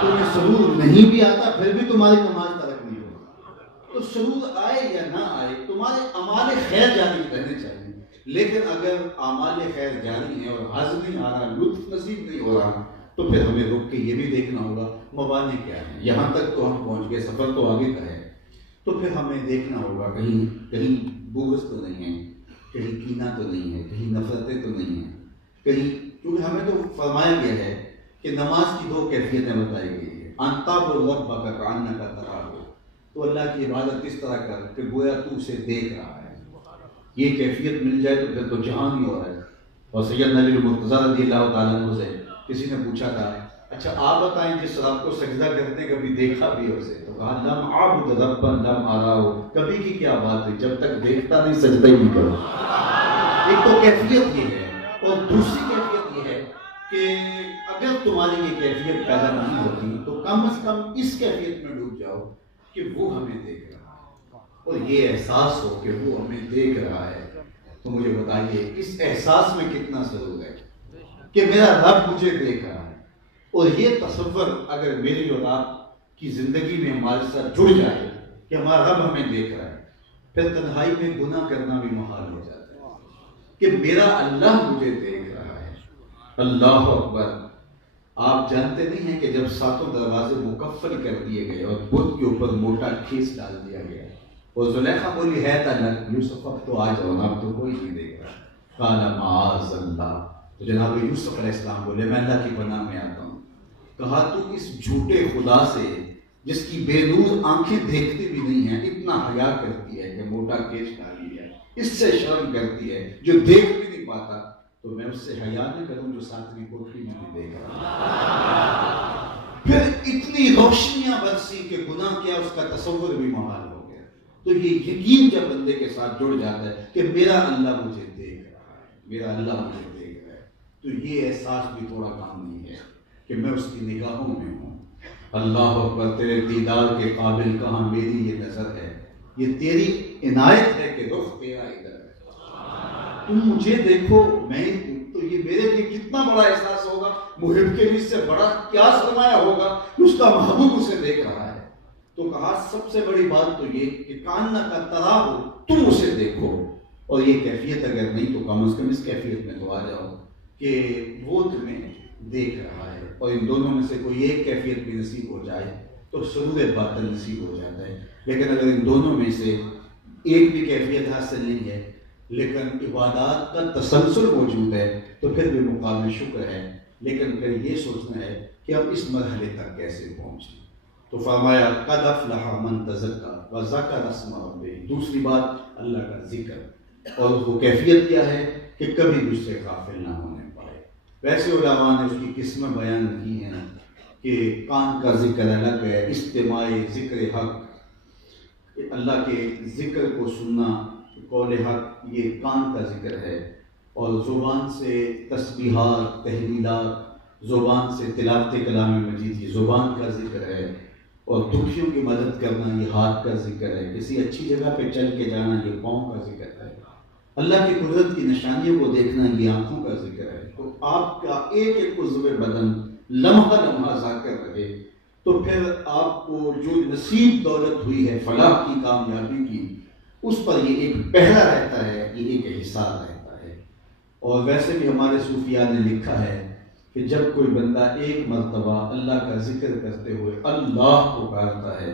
تمہیں سرور نہیں بھی آتا پھر بھی تمہاری نماز ترک نہیں ہوگا۔ تو سرور آئے یا نہ آئے تمہارے اعمال خیر جاری رہنے چاہیے، لیکن اگر اعمال خیر جاری ہیں اور حظ نہیں آ رہا، لطف نصیب نہیں ہو رہا، تو پھر ہمیں رک کے یہ بھی دیکھنا ہوگا موانع کیا ہے. یہاں تک تو ہم پہنچ گئے، سفر تو آگے کا ہے، تو پھر ہمیں دیکھنا ہوگا کہیں بغض تو نہیں ہے، کہیں کینہ تو نہیں ہے، کہیں نفرتیں تو نہیں ہیں، کہیں، کیونکہ ہمیں تو فرمایا گیا ہے کہ نماز کی 2 کیفیتیں بتائی گئی ہے. انتاب الرب کا کاننا کا طرح ہو، تو اللہ کی عبادت اس طرح کر کہ گویا تو اسے دیکھ رہا ہے. یہ کیفیت مل جائے تو پھر تو جہان ہی ہو رہا ہے. اور سیدنا علی المرتضیٰ رضی اللہ تعالیٰ عنہ سے کسی نے پوچھا تھا، اچھا آپ بتائیں جس رب کو سجدہ کرتے ہیں کبھی دیکھا بھی اسے؟ تو کہا لم عبد ربا لم اراہ، کبھی کی کیا بات ہے، جب تک دیکھتا نہیں سجدہ ہی نہیں کرو. ایک تو کیفیت یہ ہے، اور دوسری کیفیت یہ ہے کہ اگر تمہاری یہ کیفیت پیدا نہیں ہوتی تو کم از کم اس کیفیت میں ڈوب جاؤ کہ وہ ہمیں دیکھ رہا ہے، اور یہ احساس ہو کہ وہ ہمیں دیکھ رہا ہے. تو مجھے بتائیے اس احساس میں کتنا ضرور ہے کہ میرا رب مجھے دیکھ رہا ہے. اور یہ تصور اگر میری اور آپ کی زندگی میں ہمارے ساتھ جڑ جائے کہ ہمارا رب ہمیں دیکھ رہا ہے، پھر تنہائی میں گناہ کرنا بھی محال ہو جاتا ہے کہ میرا اللہ مجھے دیکھ رہا ہے. اللہ اکبر. آپ جانتے نہیں ہیں کہ جب 7 دروازے مکفل کر دیے گئے اور بت کے اوپر موٹا کھیس ڈال دیا گیا اور زلیخا بولی ہے تلک یوسف اب تو آ جاؤ، اب تو کوئی نہیں دیکھ رہا. قال معاذ اللہ، تو جناب یوسف علیہ السلام بولے میں اللہ کی پناہ میں آتا ہوں. کہا تو اس جھوٹے خدا سے جس کی بے نور آنکھیں دیکھتی بھی نہیں ہیں اتنا حیا کرتی ہے کہ موٹا کیس ڈالی ہے، اس سے شرم کرتی ہے جو دیکھ بھی نہیں پاتا، تو میں اس سے حیا نہ کروں جو 7ویں کوٹھی میں بھی دیکھ رہا. پھر اتنی روشنیاں برسی کہ گناہ کیا اس کا تصور بھی محال ہو گیا. تو یہ یقین جب بندے کے ساتھ جڑ جاتا ہے کہ میرا اللہ مجھے دیکھ رہا ہے، میرا اللہ مجھے دیکھ رہا ہے، تو یہ احساس بھی تھوڑا کام نہیں ہے کہ میں اس کی نگاہوں میں ہوں. اللہ اکبر. تیرے دیدار کے قابل کہاں میری یہ نظر ہے، یہ تیری عنایت ہے کہ رخ تیرا ادھر ہے. تم مجھے دیکھو، میں تو یہ میرے لیے کتنا بڑا احساس ہوگا. محب کے لیے اس سے بڑا کیا سرمایہ ہوگا، اس کا محبوب اسے دیکھ رہا ہے. تو کہا سب سے بڑی بات تو یہ کہ کاننا کا طرح ہو، تم اسے دیکھو. اور یہ کیفیت اگر نہیں تو کم از کم اس کیفیت میں تو آ جاؤ کہ وہ تمہیں دیکھ رہا ہے. اور ان دونوں میں سے کوئی ایک کیفیت بھی نصیب ہو جائے تو سرور باطن نصیب ہو جاتا ہے. لیکن اگر ان دونوں میں سے ایک بھی کیفیت حاصل نہیں ہے لیکن عبادات کا تسلسل موجود ہے تو پھر بھی مقام شکر ہے. لیکن پھر یہ سوچنا ہے کہ اب اس مرحلے تک کیسے پہنچیں. تو فرمایا قد افلح من تزکا وذکر اسم ربہ. دوسری بات اللہ کا ذکر، اور اس کو کیفیت کیا ہے کہ کبھی بھی اس سے غافل نہ ہونے پائے. ویسے علماء نے اس کی قسمیں بیان کی ہیں کہ کان کا ذکر الگ ہے، استماع ذکر حق، اللہ کے ذکر کو سننا، قول حق، یہ کان کا ذکر ہے. اور زبان سے تسبیحات، تحلیلات، زبان سے تلاوت کلام مجید یہ زبان کا ذکر ہے. اور دکھیوں کی مدد کرنا یہ ہاتھ کا ذکر ہے. کسی اچھی جگہ پہ چل کے جانا یہ پاؤں کا ذکر ہے. اللہ کی قدرت کی نشانیوں کو دیکھنا یہ آنکھوں کا ذکر ہے. تو آپ کا ایک ایک عضو بدن لمحہ لمحہ ذاکر رہے تو پھر آپ کو جو نصیب دولت ہوئی ہے فلاح کی، کامیابی کی، اس پر یہ ایک پہرا رہتا ہے، یہ ایک حساب رہتا ہے. اور ویسے بھی ہمارے صوفیاء نے لکھا ہے کہ جب کوئی بندہ ایک مرتبہ اللہ کا ذکر کرتے ہوئے اللہ کو پکارتا ہے،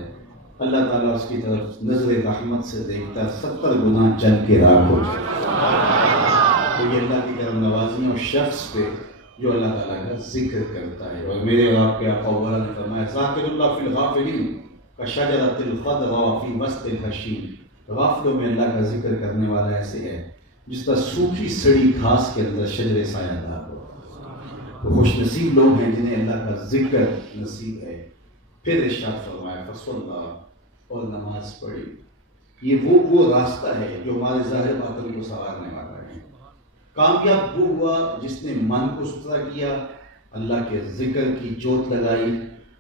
اللہ تعالیٰ اس کی طرف نظر رحمت سے دیکھتا ہے، 70 گناہ جل کے راکھ ہو جاتا ہے. تو یہ اللہ کی طرف نوازی اور شخص پہ جو اللہ تعالیٰ کا ذکر کرتا ہے. اور میرے اور آپ کے آقا وغیرہ نے فرمایا ذاکر اللہ فی الغافلین کشجرۃ الخضراء فی وسط الحشیم. غافلوں میں اللہ کا ذکر کرنے والا ایسے ہے جس طرح سوکھی سڑی گھاس کے اندر شجر سایہ دار ہو. تو خوش نصیب لوگ ہیں جنہیں اللہ کا ذکر نصیب ہے. پھر ارشاد فرمایا فصلی، اور نماز پڑھی. یہ وہ راستہ ہے جو ہمارے ظاہر باطن کو سنوارنے والا ہے. کامیاب وہ ہوا جس نے من کو ستھرا کیا، اللہ کے ذکر کی جوت لگائی،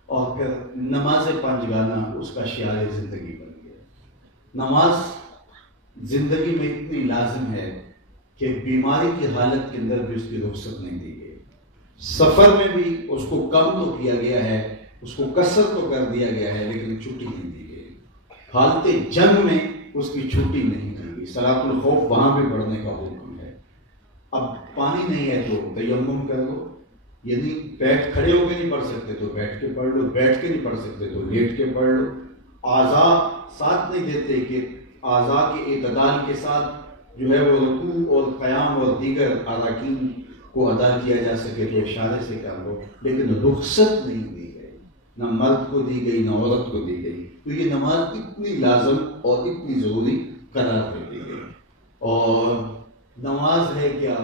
اور پھر نماز پنجگانہ اس کا شعار زندگی بن گیا. نماز زندگی میں اتنی لازم ہے کہ بیماری کی حالت کے اندر بھی اس کی رخصت نہیں دی گئی. سفر میں بھی اس کو کم تو کیا گیا ہے، اس کو کثرت تو کر دیا گیا ہے، لیکن چھٹی نہیں دی گئی. حالت جنگ میں اس کی چھٹی نہیں دی گئی. صلاۃ الخوف وہاں بھی پڑھنے کا حکم ہے. پانی نہیں ہے تو تیمم کر لو، یعنی کھڑے ہو کے نہیں پڑھ سکتے تو بیٹھ کے پڑھ لو، بیٹھ کے نہیں پڑھ سکتے تو لیٹ کے پڑھ لو۔ اعضاء ساتھ نہیں دیتے کہ اعضاء کے اعتدال کے ساتھ جو ہے وہ رکوع اور قیام اور دیگر اراکین کو ادا کیا جا سکے تو اشارے سے کر لو، لیکن رخصت نہیں دی گئی، نہ مرد کو دی گئی نہ عورت کو دی گئی۔ تو یہ نماز اتنی لازم اور اتنی ضروری قرار دے دی گئی۔ اور نماز ہے کیا؟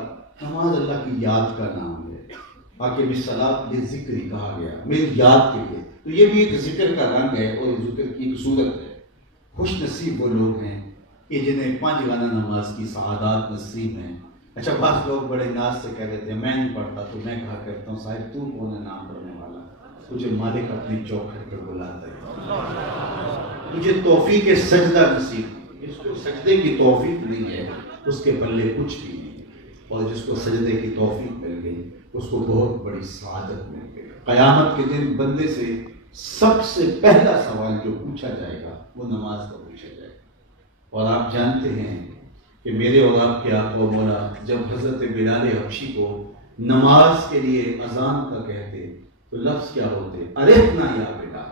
نماز اللہ کی یاد کا نام ہے، باقی بالصلاۃ یہ ذکر ہی کہا گیا، میری یاد کے لیے۔ تو یہ بھی ایک ذکر کا رنگ ہے اور ذکر کی ایک صورت ہے۔ خوش نصیب وہ لوگ ہیں کہ جنہیں 5 گانا نماز کی سعادات نصیب ہیں۔ اچھا، بعض لوگ بڑے ناز سے کہہ دیتے ہیں میں نہیں پڑھتا، تو میں کہا کرتا ہوں صاحب تو کون ہے نام پڑھنے والا؟ تجھے مالک اپنی چوکھٹ پر بلاتا ہے، تجھے توفیق سجدہ نصیب۔ جس کو سجدے کی توفیق نہیں ہے اس کے بلے کچھ بھی نہیں، اور جس کو سجدے کی توفیق مل گئی اس کو بہت بڑی سعادت مل گئی۔ قیامت کے دن بندے سے سب سے پہلا سوال جو پوچھا جائے گا وہ نماز کا پوچھا جائے گا۔ اور آپ جانتے ہیں کہ میرے اور آپ کے آقا و مولا جب حضرت بلال حبشی کو نماز کے لیے اذان کا کہتے تو لفظ کیا ہوتے؟ ارحنا یا بلال،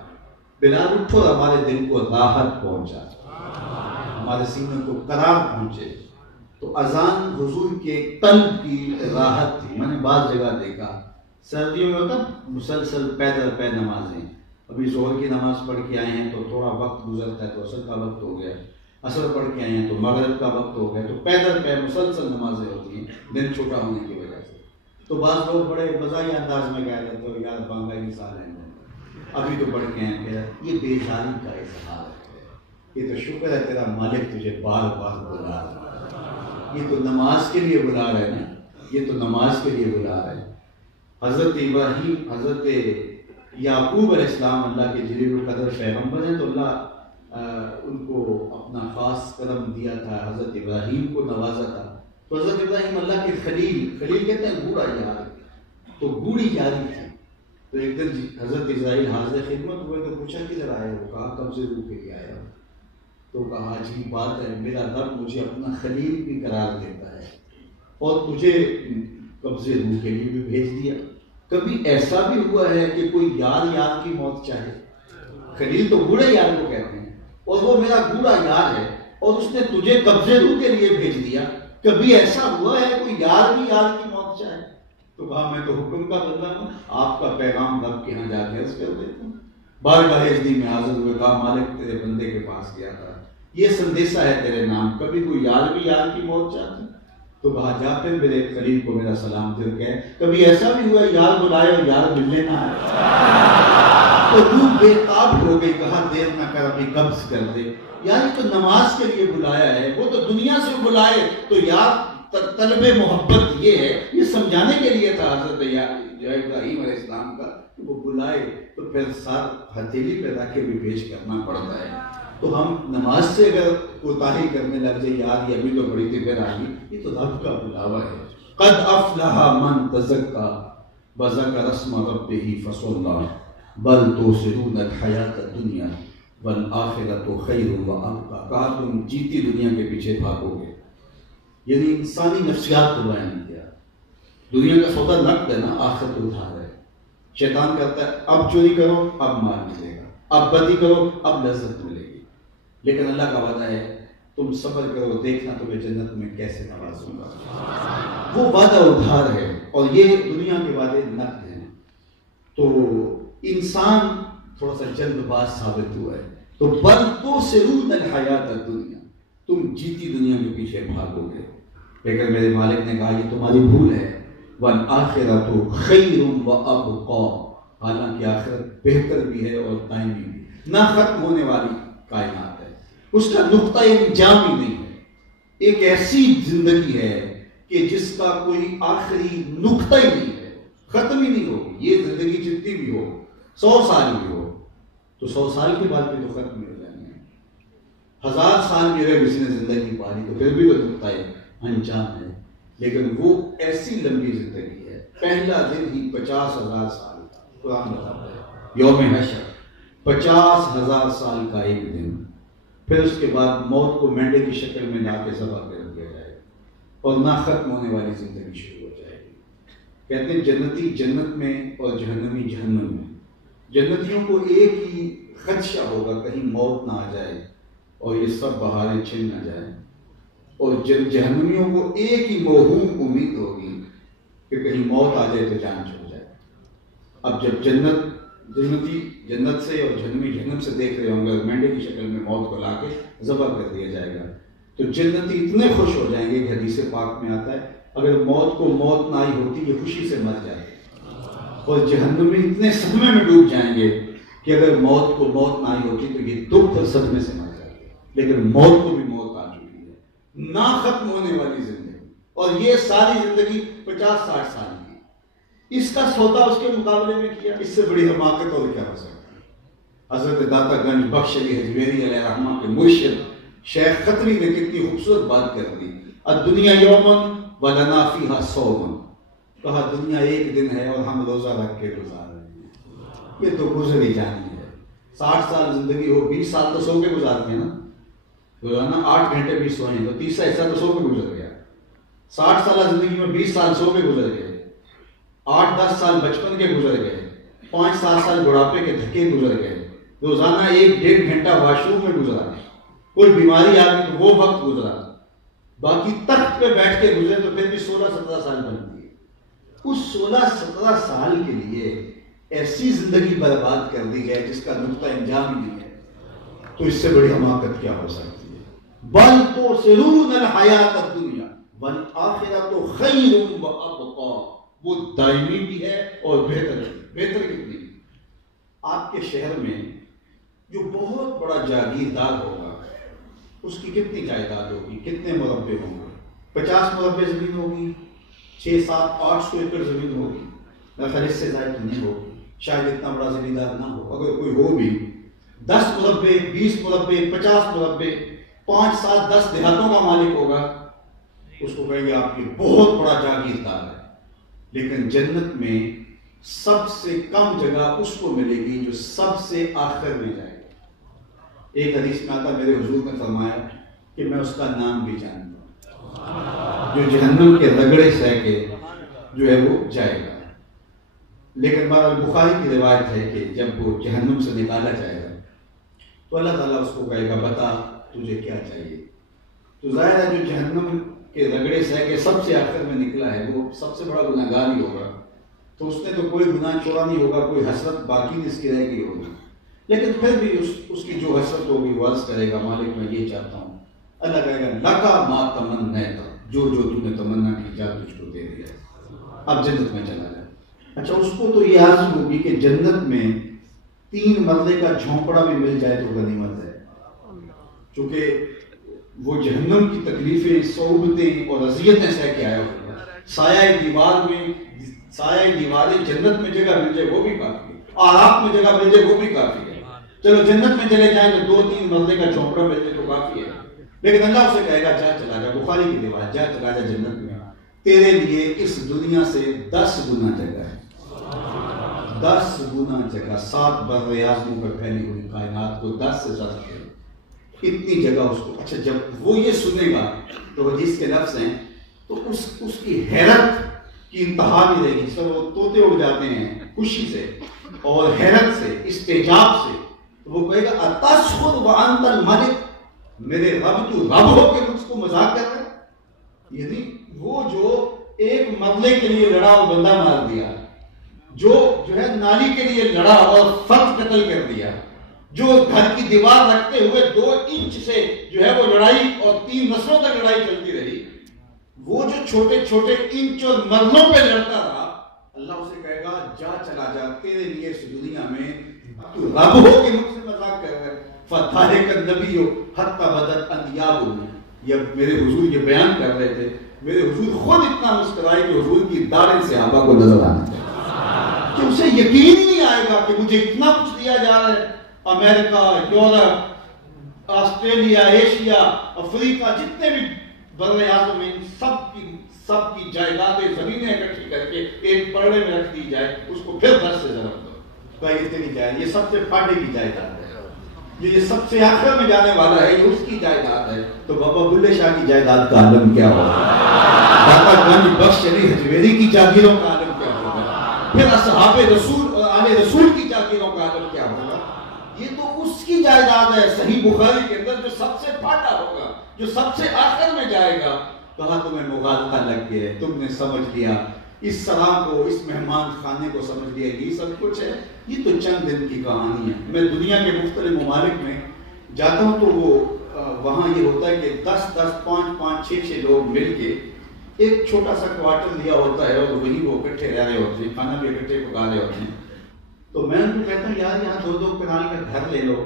بلال اٹھو، ہمارے دل کو راحت پہنچا، ہمارے سینے کو قرار پہنچے۔ تو اذان حضور کے قلب کی راحت تھی۔ میں نے بعض جگہ دیکھا سردیوں میں ہوتا مسلسل پیدل پہ نمازیں، ابھی ظہر کی نماز پڑھ کے آئے ہیں تو تھوڑا وقت گزرتا ہے تو عصر کا وقت ہو گیا، عصر پڑھ کے آئے ہیں تو مغرب کا وقت ہو گیا، تو پیدل پہ مسلسل نمازیں ہوتی ہیں دن چھوٹا ہونے کی وجہ سے۔ تو بعض لوگ بڑے مزاحی انداز میں کہہ رہے تھے یار بانگائی مثال ہے، ابھی تو پڑھ کے آئے کہ یہ بیزاری کا اظہار ہے، یہ تو شکر ہے تیرا مالک تجھے بار بار بلا رہا ہے، یہ تو نماز کے لیے بلا رہا ہے نا، یہ تو نماز کے لیے بلا رہا ہے۔ حضرت ابراہیم، حضرت یعقوب علیہ السلام اللہ کے جلیل القدر پیغمبر ہیں، تو اللہ ان کو اپنا خاص کرم دیا تھا، حضرت ابراہیم کو نوازا تھا۔ تو حضرت ابراہیم اللہ کے خلیل کہتے ہیں گوڑا یار، تو گوڑی یاری تھی۔ تو ایک دن حضرت اسرائیل حاضر خدمت ہوئے تو پوچھا کدھر آئے ہو؟ کہا قبضے روح کے لیے آیا ہوں۔ تو کہا عجیب بات ہے، میرا رب مجھے اپنا خلیل بھی قرار دیتا ہے اور تجھے قبضے روح کے لیے بھی بھیج دیا۔ کبھی ایسا بھی ہوا ہے کہ کوئی یار کی موت چاہے؟ خلیل تو گوڑے یار کو کہتے ہیں، اور وہ میرا گوڑا یار ہے اور اس نے تجھے قبضے روح کے لیے بھیج دیا۔ کبھی ایسا ہوا ہے کوئی یار بھی یار کی موت چاہے؟ تو کہا میں تو حکم کا بندہ ہوں، آپ کا پیغام رب کے یہاں جا کے عرض کر دیتا ہوں۔ بارگاہ عزت میں حاضر ہوئے، کہا مالک تیرے بندے کے پاس گیا تھا، یہ سندیسہ ہے تیرے نام، کبھی کوئی یار بھی یار کی موت چاہتا؟ تو کہا جا پھر میرے خلیل کو میرا سلام دے کہ کبھی ایسا بھی ہوا یار بلائے اور یار ملنے نہ آئے؟ تو روح بے تاب ہو گئی، کہا دیر نہ کر ابھی قبض کر دے، یار یہ تو نماز کے لیے بلایا ہے، وہ تو دنیا سے بلائے تو یار طلب محبت یہ ہے، یہ سمجھانے کے لیے تھا حضرت ابراہیم علیہ السلام کا، وہ بلائے تو پھر سار ہتھیلی پہ رکھ کے بھی پیش کرنا پڑتا ہے۔ تو ہم نماز سے اگر کوتاہی کرنے لگ جائے یاد یہ ابھی تو بڑی دیر آ گئی، یہ تو رب کا بلاوا ہے۔ قد افلح من تزکا وذکر اسم ربہ فصلی بل تؤثرون الحیاۃ الدنیا والآخرۃ خیر وابقی۔ کہا تم جیتی دنیا کے پیچھے بھاگو گے، یعنی انسانی نفسیات کو بیان کیا۔ دنیا کا سودا نقد ہے نا، آخرت ادھار ہے۔ شیطان کہتا ہے اب چوری کرو اب مال ملے گا، اب بدی کرو اب لذت ملے گی، لیکن اللہ کا وعدہ ہے تم صبر کرو دیکھنا تمہیں جنت میں کیسے نوازوں گا۔ وہ وعدہ ادھار ہے اور یہ دنیا کے وعدے نقد ہیں۔ تو انسان تھوڑا سا جلد باز ثابت ہوا ہے۔ تو بل تؤثرون الحیاۃ الدنیا، تم جیتی دنیا کے پیچھے بھاگو گے، لیکن میرے مالک نے کہا یہ تمہاری بھول ہے۔ والآخرۃ خیر وابقی، حالانکہ آخرت بہتر بھی ہے اور دائمی بھی، نہ ختم ہونے والی کائنات ہے، اس کا نقطہ انجام ہی نہیں ہے۔ ایک ایسی زندگی ہے کہ جس کا کوئی آخری نقطہ ہی نہیں ہے، ختم ہی نہیں ہوگی۔ یہ زندگی جتنی بھی ہو، 100 سال بھی ہو تو 100 سال کے بعد بھی تو ختم ہو جانی ہے۔ 1000 سال بھی اگر کسی نے زندگی پالی تو پھر بھی وہ نقطہ انجام ہے، لیکن وہ ایسی لمبی زندگی ہے، پہلا دن ہی 50,000 سال کا، قرآن بتاتا ہے یوم حشر 50,000 سال کا ایک دن، پھر اس کے بعد موت کو مینڈے کی شکل میں لا کے ذبح کر دیا جائے، اور نہ ختم ہونے والی زندگی شروع ہو جائے گی. کہتے ہیں جنتی جنت میں اور جہنمی جہنم میں. جنتیوں کو ایک ہی خدشہ ہوگا کہیں موت نہ آ جائے اور یہ سب بہاریں چھن نہ جائیں, اور جہنمیوں کو ایک ہی موہوم امید ہوگی کہ کہیں موت آ جائے تو جان چھوڑ جائے. اب جب جنتی جنت سے اور جہنمی جہنم سے دیکھ رہے ہوں گے, مینڈے کی شکل میں موت کو لا کے ذبح کر دیا جائے گا, تو جنتی اتنے خوش ہو جائیں گے کہ حدیث پاک میں آتا ہے اگر موت کو موت نہ آئی ہوتی یہ خوشی سے مر جائے. اور جہنمی اتنے صدمے میں ڈوب جائیں گے کہ اگر موت کو موت نہ آئی ہوتی تو یہ دکھ اور صدمے سے مر جائے گے. لیکن موت کو بھی موت آ چکی ہے, نہ ختم ہونے والی زندگی, اور یہ ساری زندگی 50-60 سال کی. اس کا سودا اس کے مقابلے میں کیا, اس سے بڑی حماقت اور کیا ہو سکتی ہے. حضرت داتا گنج بخش علی حجویری علیہ رحمہ کے مرشد شیخ خطری نے کتنی خوبصورت بات کر دی. الدنیا یومن ولنا فیہا صومن. کہا دنیا ایک دن ہے اور ہم روزہ رکھ کے گزار رہے ہیں, یہ تو گزر ہی جانی ہے. 60 سال زندگی ہو, 20 سال تو سو کے گزارتے ہیں نا, روزانہ 8 گھنٹے بھی سوئیں تو تیسرا حصہ تو سو کے گزر گیا. 60 سالہ زندگی میں 20 سال سو کے گزر گئے, 8-10 سال بچپن کے گزر گئے, 5-7 سال بڑھاپے کے دھکے گزر گئے, روزانہ 1-1.5 گھنٹہ واش روم میں گزرا, کوئی بیماری آ گئی تو وہ وقت گزرا, باقی تخت پہ بیٹھ کے گزرے تو پھر بھی 16-17 سال بنتی ہے. اس 16-17 سال کے لیے ایسی زندگی برباد کر دی جائے جس کا نقطہ انجام ہی نہیں ہے, تو اس سے بڑی حماقت کیا ہو سکتی ہے. بل تؤثرون الحیات الدنیا والآخرۃ خیر وابقیٰ. وہ دائمی بھی ہے اور بہتر بھی. بہتر کتنی, آپ کے شہر میں جو بہت بڑا جاگیردار ہوگا اس کی کتنی جائیداد ہوگی, کتنے مربع ہوں گے؟ 50 مربع زمین ہوگی, 600-700-800 ایکڑ زمین ہوگی, نہ اس سے زائد نہیں ہوگی. شاید اتنا بڑا زمیندار نہ ہو, اگر کوئی ہو بھی 10 مربع, 20 مربع, 50 مربع, 5-7-10 دیہاتوں کا مالک ہوگا, اس کو کہیں گے آپ کی بہت بڑا جاگیردار ہے. لیکن جنت میں سب سے کم جگہ اس کو ملے گی جو سب سے آخر میں جائے گا. ایک حدیث میں آتا میرے حضور نے فرمایا کہ میں اس کا نام بھی جانتا ہوں, جو جہنم کے رگڑے سہ کے جو ہے وہ جائے گا. لیکن بخاری کی روایت ہے کہ جب وہ جہنم سے نکالا جائے گا تو اللہ تعالیٰ اس کو کہے گا بتا تجھے کیا چاہیے. تو ظاہر ہے جو جہنم کے رگڑے سہ کے سب سے آخر میں نکلا ہے وہ سب سے بڑا گناہگار ہی ہوگا, تو اس نے تو کوئی گناہ چھوڑا نہیں ہوگا, کوئی حسرت باقی نہیں اس کی رہ گئی ہوگی. لیکن پھر بھی اس کی جو حسرت ہوگی وہ عرض کرے گا مالک میں یہ چاہتا ہوں. اللہ کہے گا لکا ما تمنیت, جو جو تو نے تمنا کی جا تجھ کو دے دیا, اب جنت میں چلا جائے. اچھا اس کو تو یہ آرزو ہوگی کہ جنت میں 3 مرلے کا جھونپڑا بھی مل جائے تو غنیمت ہے, چونکہ وہ جہنم کی تکلیفیں, صعوبتیں اور اذیتیں سہ کے آیا ہوگا. سایہ دیواریں جنت میں جگہ مل جائے وہ بھی کافی ہے, آراب میں جگہ مل جائے وہ بھی کافی ہے. چلو جنت میں چلے جائیں تو 2-3 مرلے کا جھونپڑا مل جائے تو کافی ہے. لیکن اللہ اسے کہے گا جا چلا جا, بخاری کی روایت, جا چلا جا جنت میں, تیرے لیے اس دنیا سے 10 گنا جگہ ہے. 10 گنا جگہ, 7 بر اعظموں پر پھیلی ہوئی کائنات کو 10 سے زیادہ ہے, اتنی جگہ اس کو. اچھا جب وہ یہ سنے گا تو حدیث کے لفظ ہیں تو اس کی حیرت کی انتہا نہیں رہے گی. سب وہ طوطے اڑ جاتے ہیں خوشی سے اور حیرت سے, استعجاب سے. تو وہ کہے گا اتشخر وانت الملک, میرے رب تو رب ہو کے مجھ کو مذاق کر رہا ہے. یعنی وہ جو ایک مرلے کے لیے لڑا اور بندہ مار دیا, جو ہے نالی کے لیے لڑا اور فرد قتل کر دیا, جو گھر کی دیوار رکھتے ہوئے 2 انچ سے جو ہے وہ لڑائی اور 3 نسلوں تک لڑائی چلتی رہی, وہ جو چھوٹے چھوٹے انچ اور مرلوں پہ لڑتا رہا, اللہ اسے کہے گا جا چلا جا, تیرے لیے اس دنیا میں تو رب ہو کے مجھ سے مذاق کر رہا ہے. فَضَحِكَ النَّبِيُّ حَتَّى بَدَتْ أَنْيَابُهُ. یہ میرے حضور یہ بیان کر رہے تھے, میرے حضور خود اتنا مسکرائے کہ حضور کی داڑھیں صحابہ کو نظر آنے لگے کہ اسے یقین ہی نہیں آئے گا کہ مجھے اتنا کچھ دیا جا رہا ہے. امریکہ, یورپ, آسٹریلیا, ایشیا, افریقہ, جتنے بھی بر اعظم میں سب کی جائیدادیں, زمینیں اکٹھی کر کے ایک پرڑے میں رکھ دی جائے, اس کو پھر 10 سے ضرب دو, اتنی جائے, یہ سب سے فائدے کی جائیداد ہے. جو یہ سب سے آخر میں جانے والا ہے، یہ اس کی جائیداد ہے، تو بابا بلے شاہ کی جائیداد کا عالم کیا ہوگا؟ داتا گنج بخش علی حجویری کی جاگیروں کا عالم کیا ہوگا؟ پھر اصحاب رسول اور آل رسول کی جاگیروں کا عالم کیا ہوگا؟ یہ تو اس کی جائیداد ہے۔ صحیح بخاری کے اندر جو سب سے پھاٹا ہوگا، جو سب سے آخر میں جائے گا، کہا تمہیں مغالطہ لگ گیا، تم نے سمجھ لیا اس سلام کو، اس مہمان خانے کو سمجھ لیا یہ سب کچھ ہے۔ یہ تو چند دن کی کہانی ہے۔ میں دنیا کے مختلف ممالک میں جاتا ہوں تو وہاں یہ ہوتا ہے کہ 10 5 6 لوگ مل کے ایک چھوٹا سا کوارٹر لیا ہوتا ہے اور وہی وہ اکٹھے رہ رہے ہوتے ہیں، کھانا بھی اکٹھے پکا رہے ہوتے ہیں۔ تو میں ان کو کہتا ہوں یار یہاں 2 کنال کا گھر لے لو۔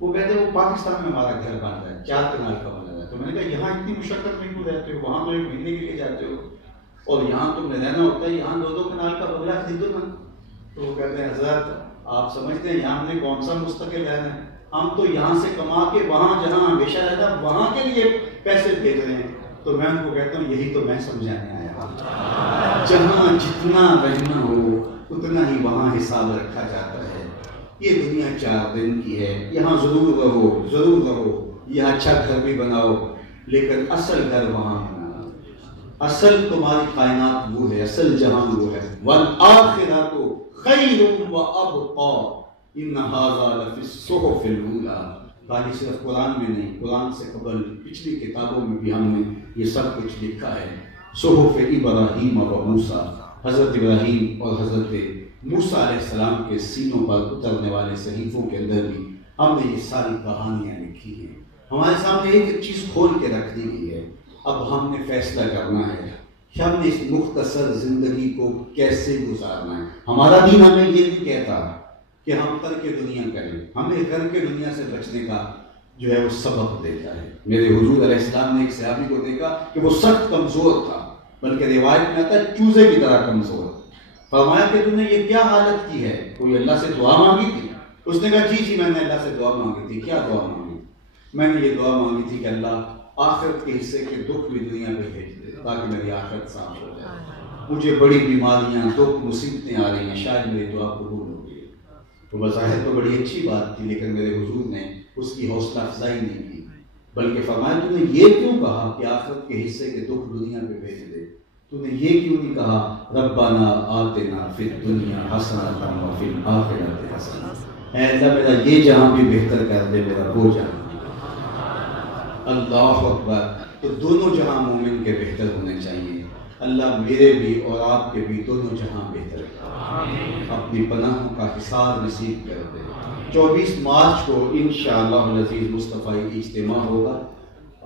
وہ کہتے ہیں وہ پاکستان میں ہمارا گھر بن رہا ہے، 4 کنال کا بنا رہا ہے۔ تو میں نے کہا یہاں اتنی مشقت میں کیوں رہتے ہو؟ وہاں تو 1 مہینے کے لیے جاتے ہو اور یہاں تم نے رہنا ہوتا ہے، یہاں 2 کنال کا بنگلہ خریدو نا۔ تو وہ کہتے ہیں حضرت آپ سمجھتے ہیں یہاں ہم نے کون سا مستقل رہنا ہے؟ ہم تو یہاں سے کما کے وہاں جہاں ہمیشہ رہنا وہاں کے لیے پیسے بھیج رہے ہیں۔ تو میں ان کو کہتا ہوں یہی تو میں سمجھانے آیا ہوں، جہاں جتنا رہنا ہو اتنا ہی وہاں حساب رکھا جاتا ہے۔ یہ دنیا 4 دن کی ہے، یہاں ضرور رہو، یہاں اچھا گھر بھی بناؤ، لیکن اصل گھر وہاں بنانا۔ اصل تمہاری کائنات وہ ہے، اصل جہان وہ ہے۔ وَالْآخِرَةُ خَيْرٌ وَأَبْقَىٰ إِنَّ هَٰذَا لَفِي الصُّحُفِ الْأُولَىٰ۔ خالی صرف قرآن میں نہیں، قرآن سے قبل پچھلی کتابوں میں بھی ہم نے یہ سب کچھ لکھا ہے۔ صحف ابراہیم و موسیٰ، حضرت ابراہیم اور حضرت موسیٰ علیہ السلام کے سینوں پر اترنے والے صحیفوں کے اندر بھی ہم نے یہ ساری کہانیاں لکھی ہیں۔ ہمارے سامنے ایک چیز کھول کے رکھ دی گئی ہے، اب ہم نے فیصلہ کرنا ہے کہ ہم نے اس مختصر زندگی کو کیسے گزارنا ہے۔ ہمارا دین ہمیں یہ نہیں کہتا کہ ہم ترک دنیا کریں، ہمیں گھر کے دنیا سے بچنے کا جو ہے وہ سبق دیتا ہے۔ میرے حضور علیہ السلام نے ایک صحابی کو دیکھا کہ وہ سخت کمزور تھا، بلکہ روایت میں آتا ہے چوزے کی طرح کمزور۔ فرمایا کہ تم نے یہ کیا حالت کی ہے؟ کوئی اللہ سے دعا مانگی تھی؟ اس نے کہا جی میں نے اللہ سے دعا مانگی تھی۔ کیا دعا مانگی؟ میں نے یہ دعا مانگی تھی کہ اللہ آخرت کے حصے کے دکھ بھی دنیا میں بھیج دے تاکہ میری آخرت صاف ہو جائے۔ مجھے بڑی بیماریاں، دکھ، مصیبتیں آ رہی ہیں، شاید میری دعا قبول ہو گئی۔ تو بظاہر تو بڑی اچھی بات تھی، لیکن میرے حضور نے اس کی حوصلہ افزائی نہیں کی، بلکہ فرمایا تو نے یہ کیوں کہا کہ آخرت کے حصے کے دکھ دنیا میں بھیج دے؟ تو نے یہ کیوں نہیں کہا ربنا آتنا فی الدنیا حسنۃ وفی الآخرۃ حسنۃ؟ اے اللہ میرا یہ جہاں بھی بہتر کر دے، میرا وہ جہاں۔ اللہ اکبر۔ تو دونوں جہاں مومن کے بہتر ہونے چاہیے۔ اللہ میرے بھی اور آپ کے بھی دونوں جہاں بہتر کر، اپنی پناہوں کا حصار نصیب کر دے۔ 24 مارچ کو انشاءاللہ العزیز مصطفی اجتماع ہوگا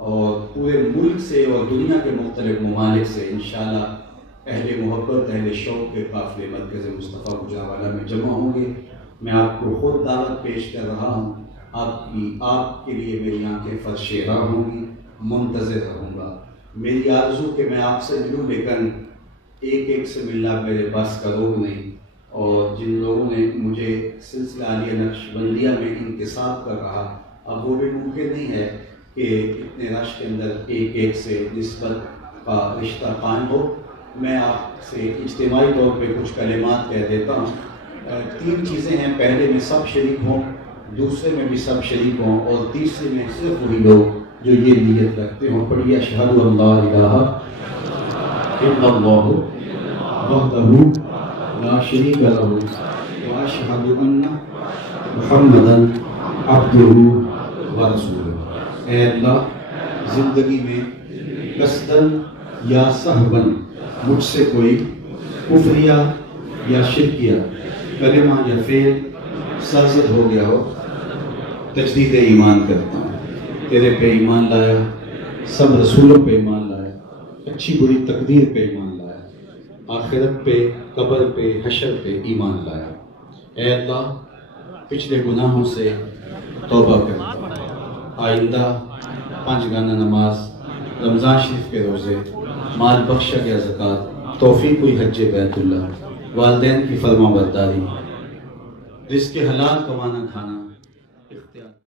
اور پورے ملک سے اور دنیا کے مختلف ممالک سے انشاءاللہ اہل محبت، اہل شوق کے قافلے مرکز مصطفیٰ گوجرانوالہ میں جمع ہوں گے۔ میں آپ کو خود دعوت پیش کر رہا ہوں، آپ کے لیے میری آنکھیں فرشیرہ ہوں گی، منتظر رہوں گا۔ میری آرزو کہ میں آپ سے ملوں، لیکن ایک سے ملنا میرے پاس کا روگ نہیں، اور جن لوگوں نے مجھے سلسلہ عالیہ نقشبندیہ میں انتصاب کر رہا، اب وہ بھی ممکن نہیں ہے کہ اتنے رش کے اندر ایک سے نسبت کا رشتہ قائم ہو۔ میں آپ سے اجتماعی طور پہ کچھ کلمات کہہ دیتا ہوں۔ 3 چیزیں ہیں، پہلے میں سب شریک ہوں، دوسرے میں بھی سب شریک ہوں، اور تیسرے میں صرف وہی لوگ جو یہ نیت رکھتے ہوں۔ پڑھیے اشہد ان لا الہ الا اللہ وحدہ لا شریک لہ واشہد ان محمدا عبدہ ورسولہ۔ اے اللہ زندگی میں قصداً یا سہواً مجھ سے کوئی کفریہ یا شرکیہ کلمہ یا فعل سرزد ہو گیا ہو، تجدید ایمان کرتا ہوں۔ تیرے پہ ایمان لایا، سب رسولوں پہ ایمان لایا، اچھی بری تقدیر پہ ایمان لایا، آخرت پہ، قبر پہ، حشر پہ ایمان لایا۔ اے اللہ پچھلے گناہوں سے توبہ کرتا ہوں، آئندہ 5 گانا نماز، رمضان شریف کے روزے، مال بخشا گیا زکوٰۃ، توفیق ہوئی حج بیت اللہ، والدین کی فرما برداری، رزق حلال کمانا کھانا،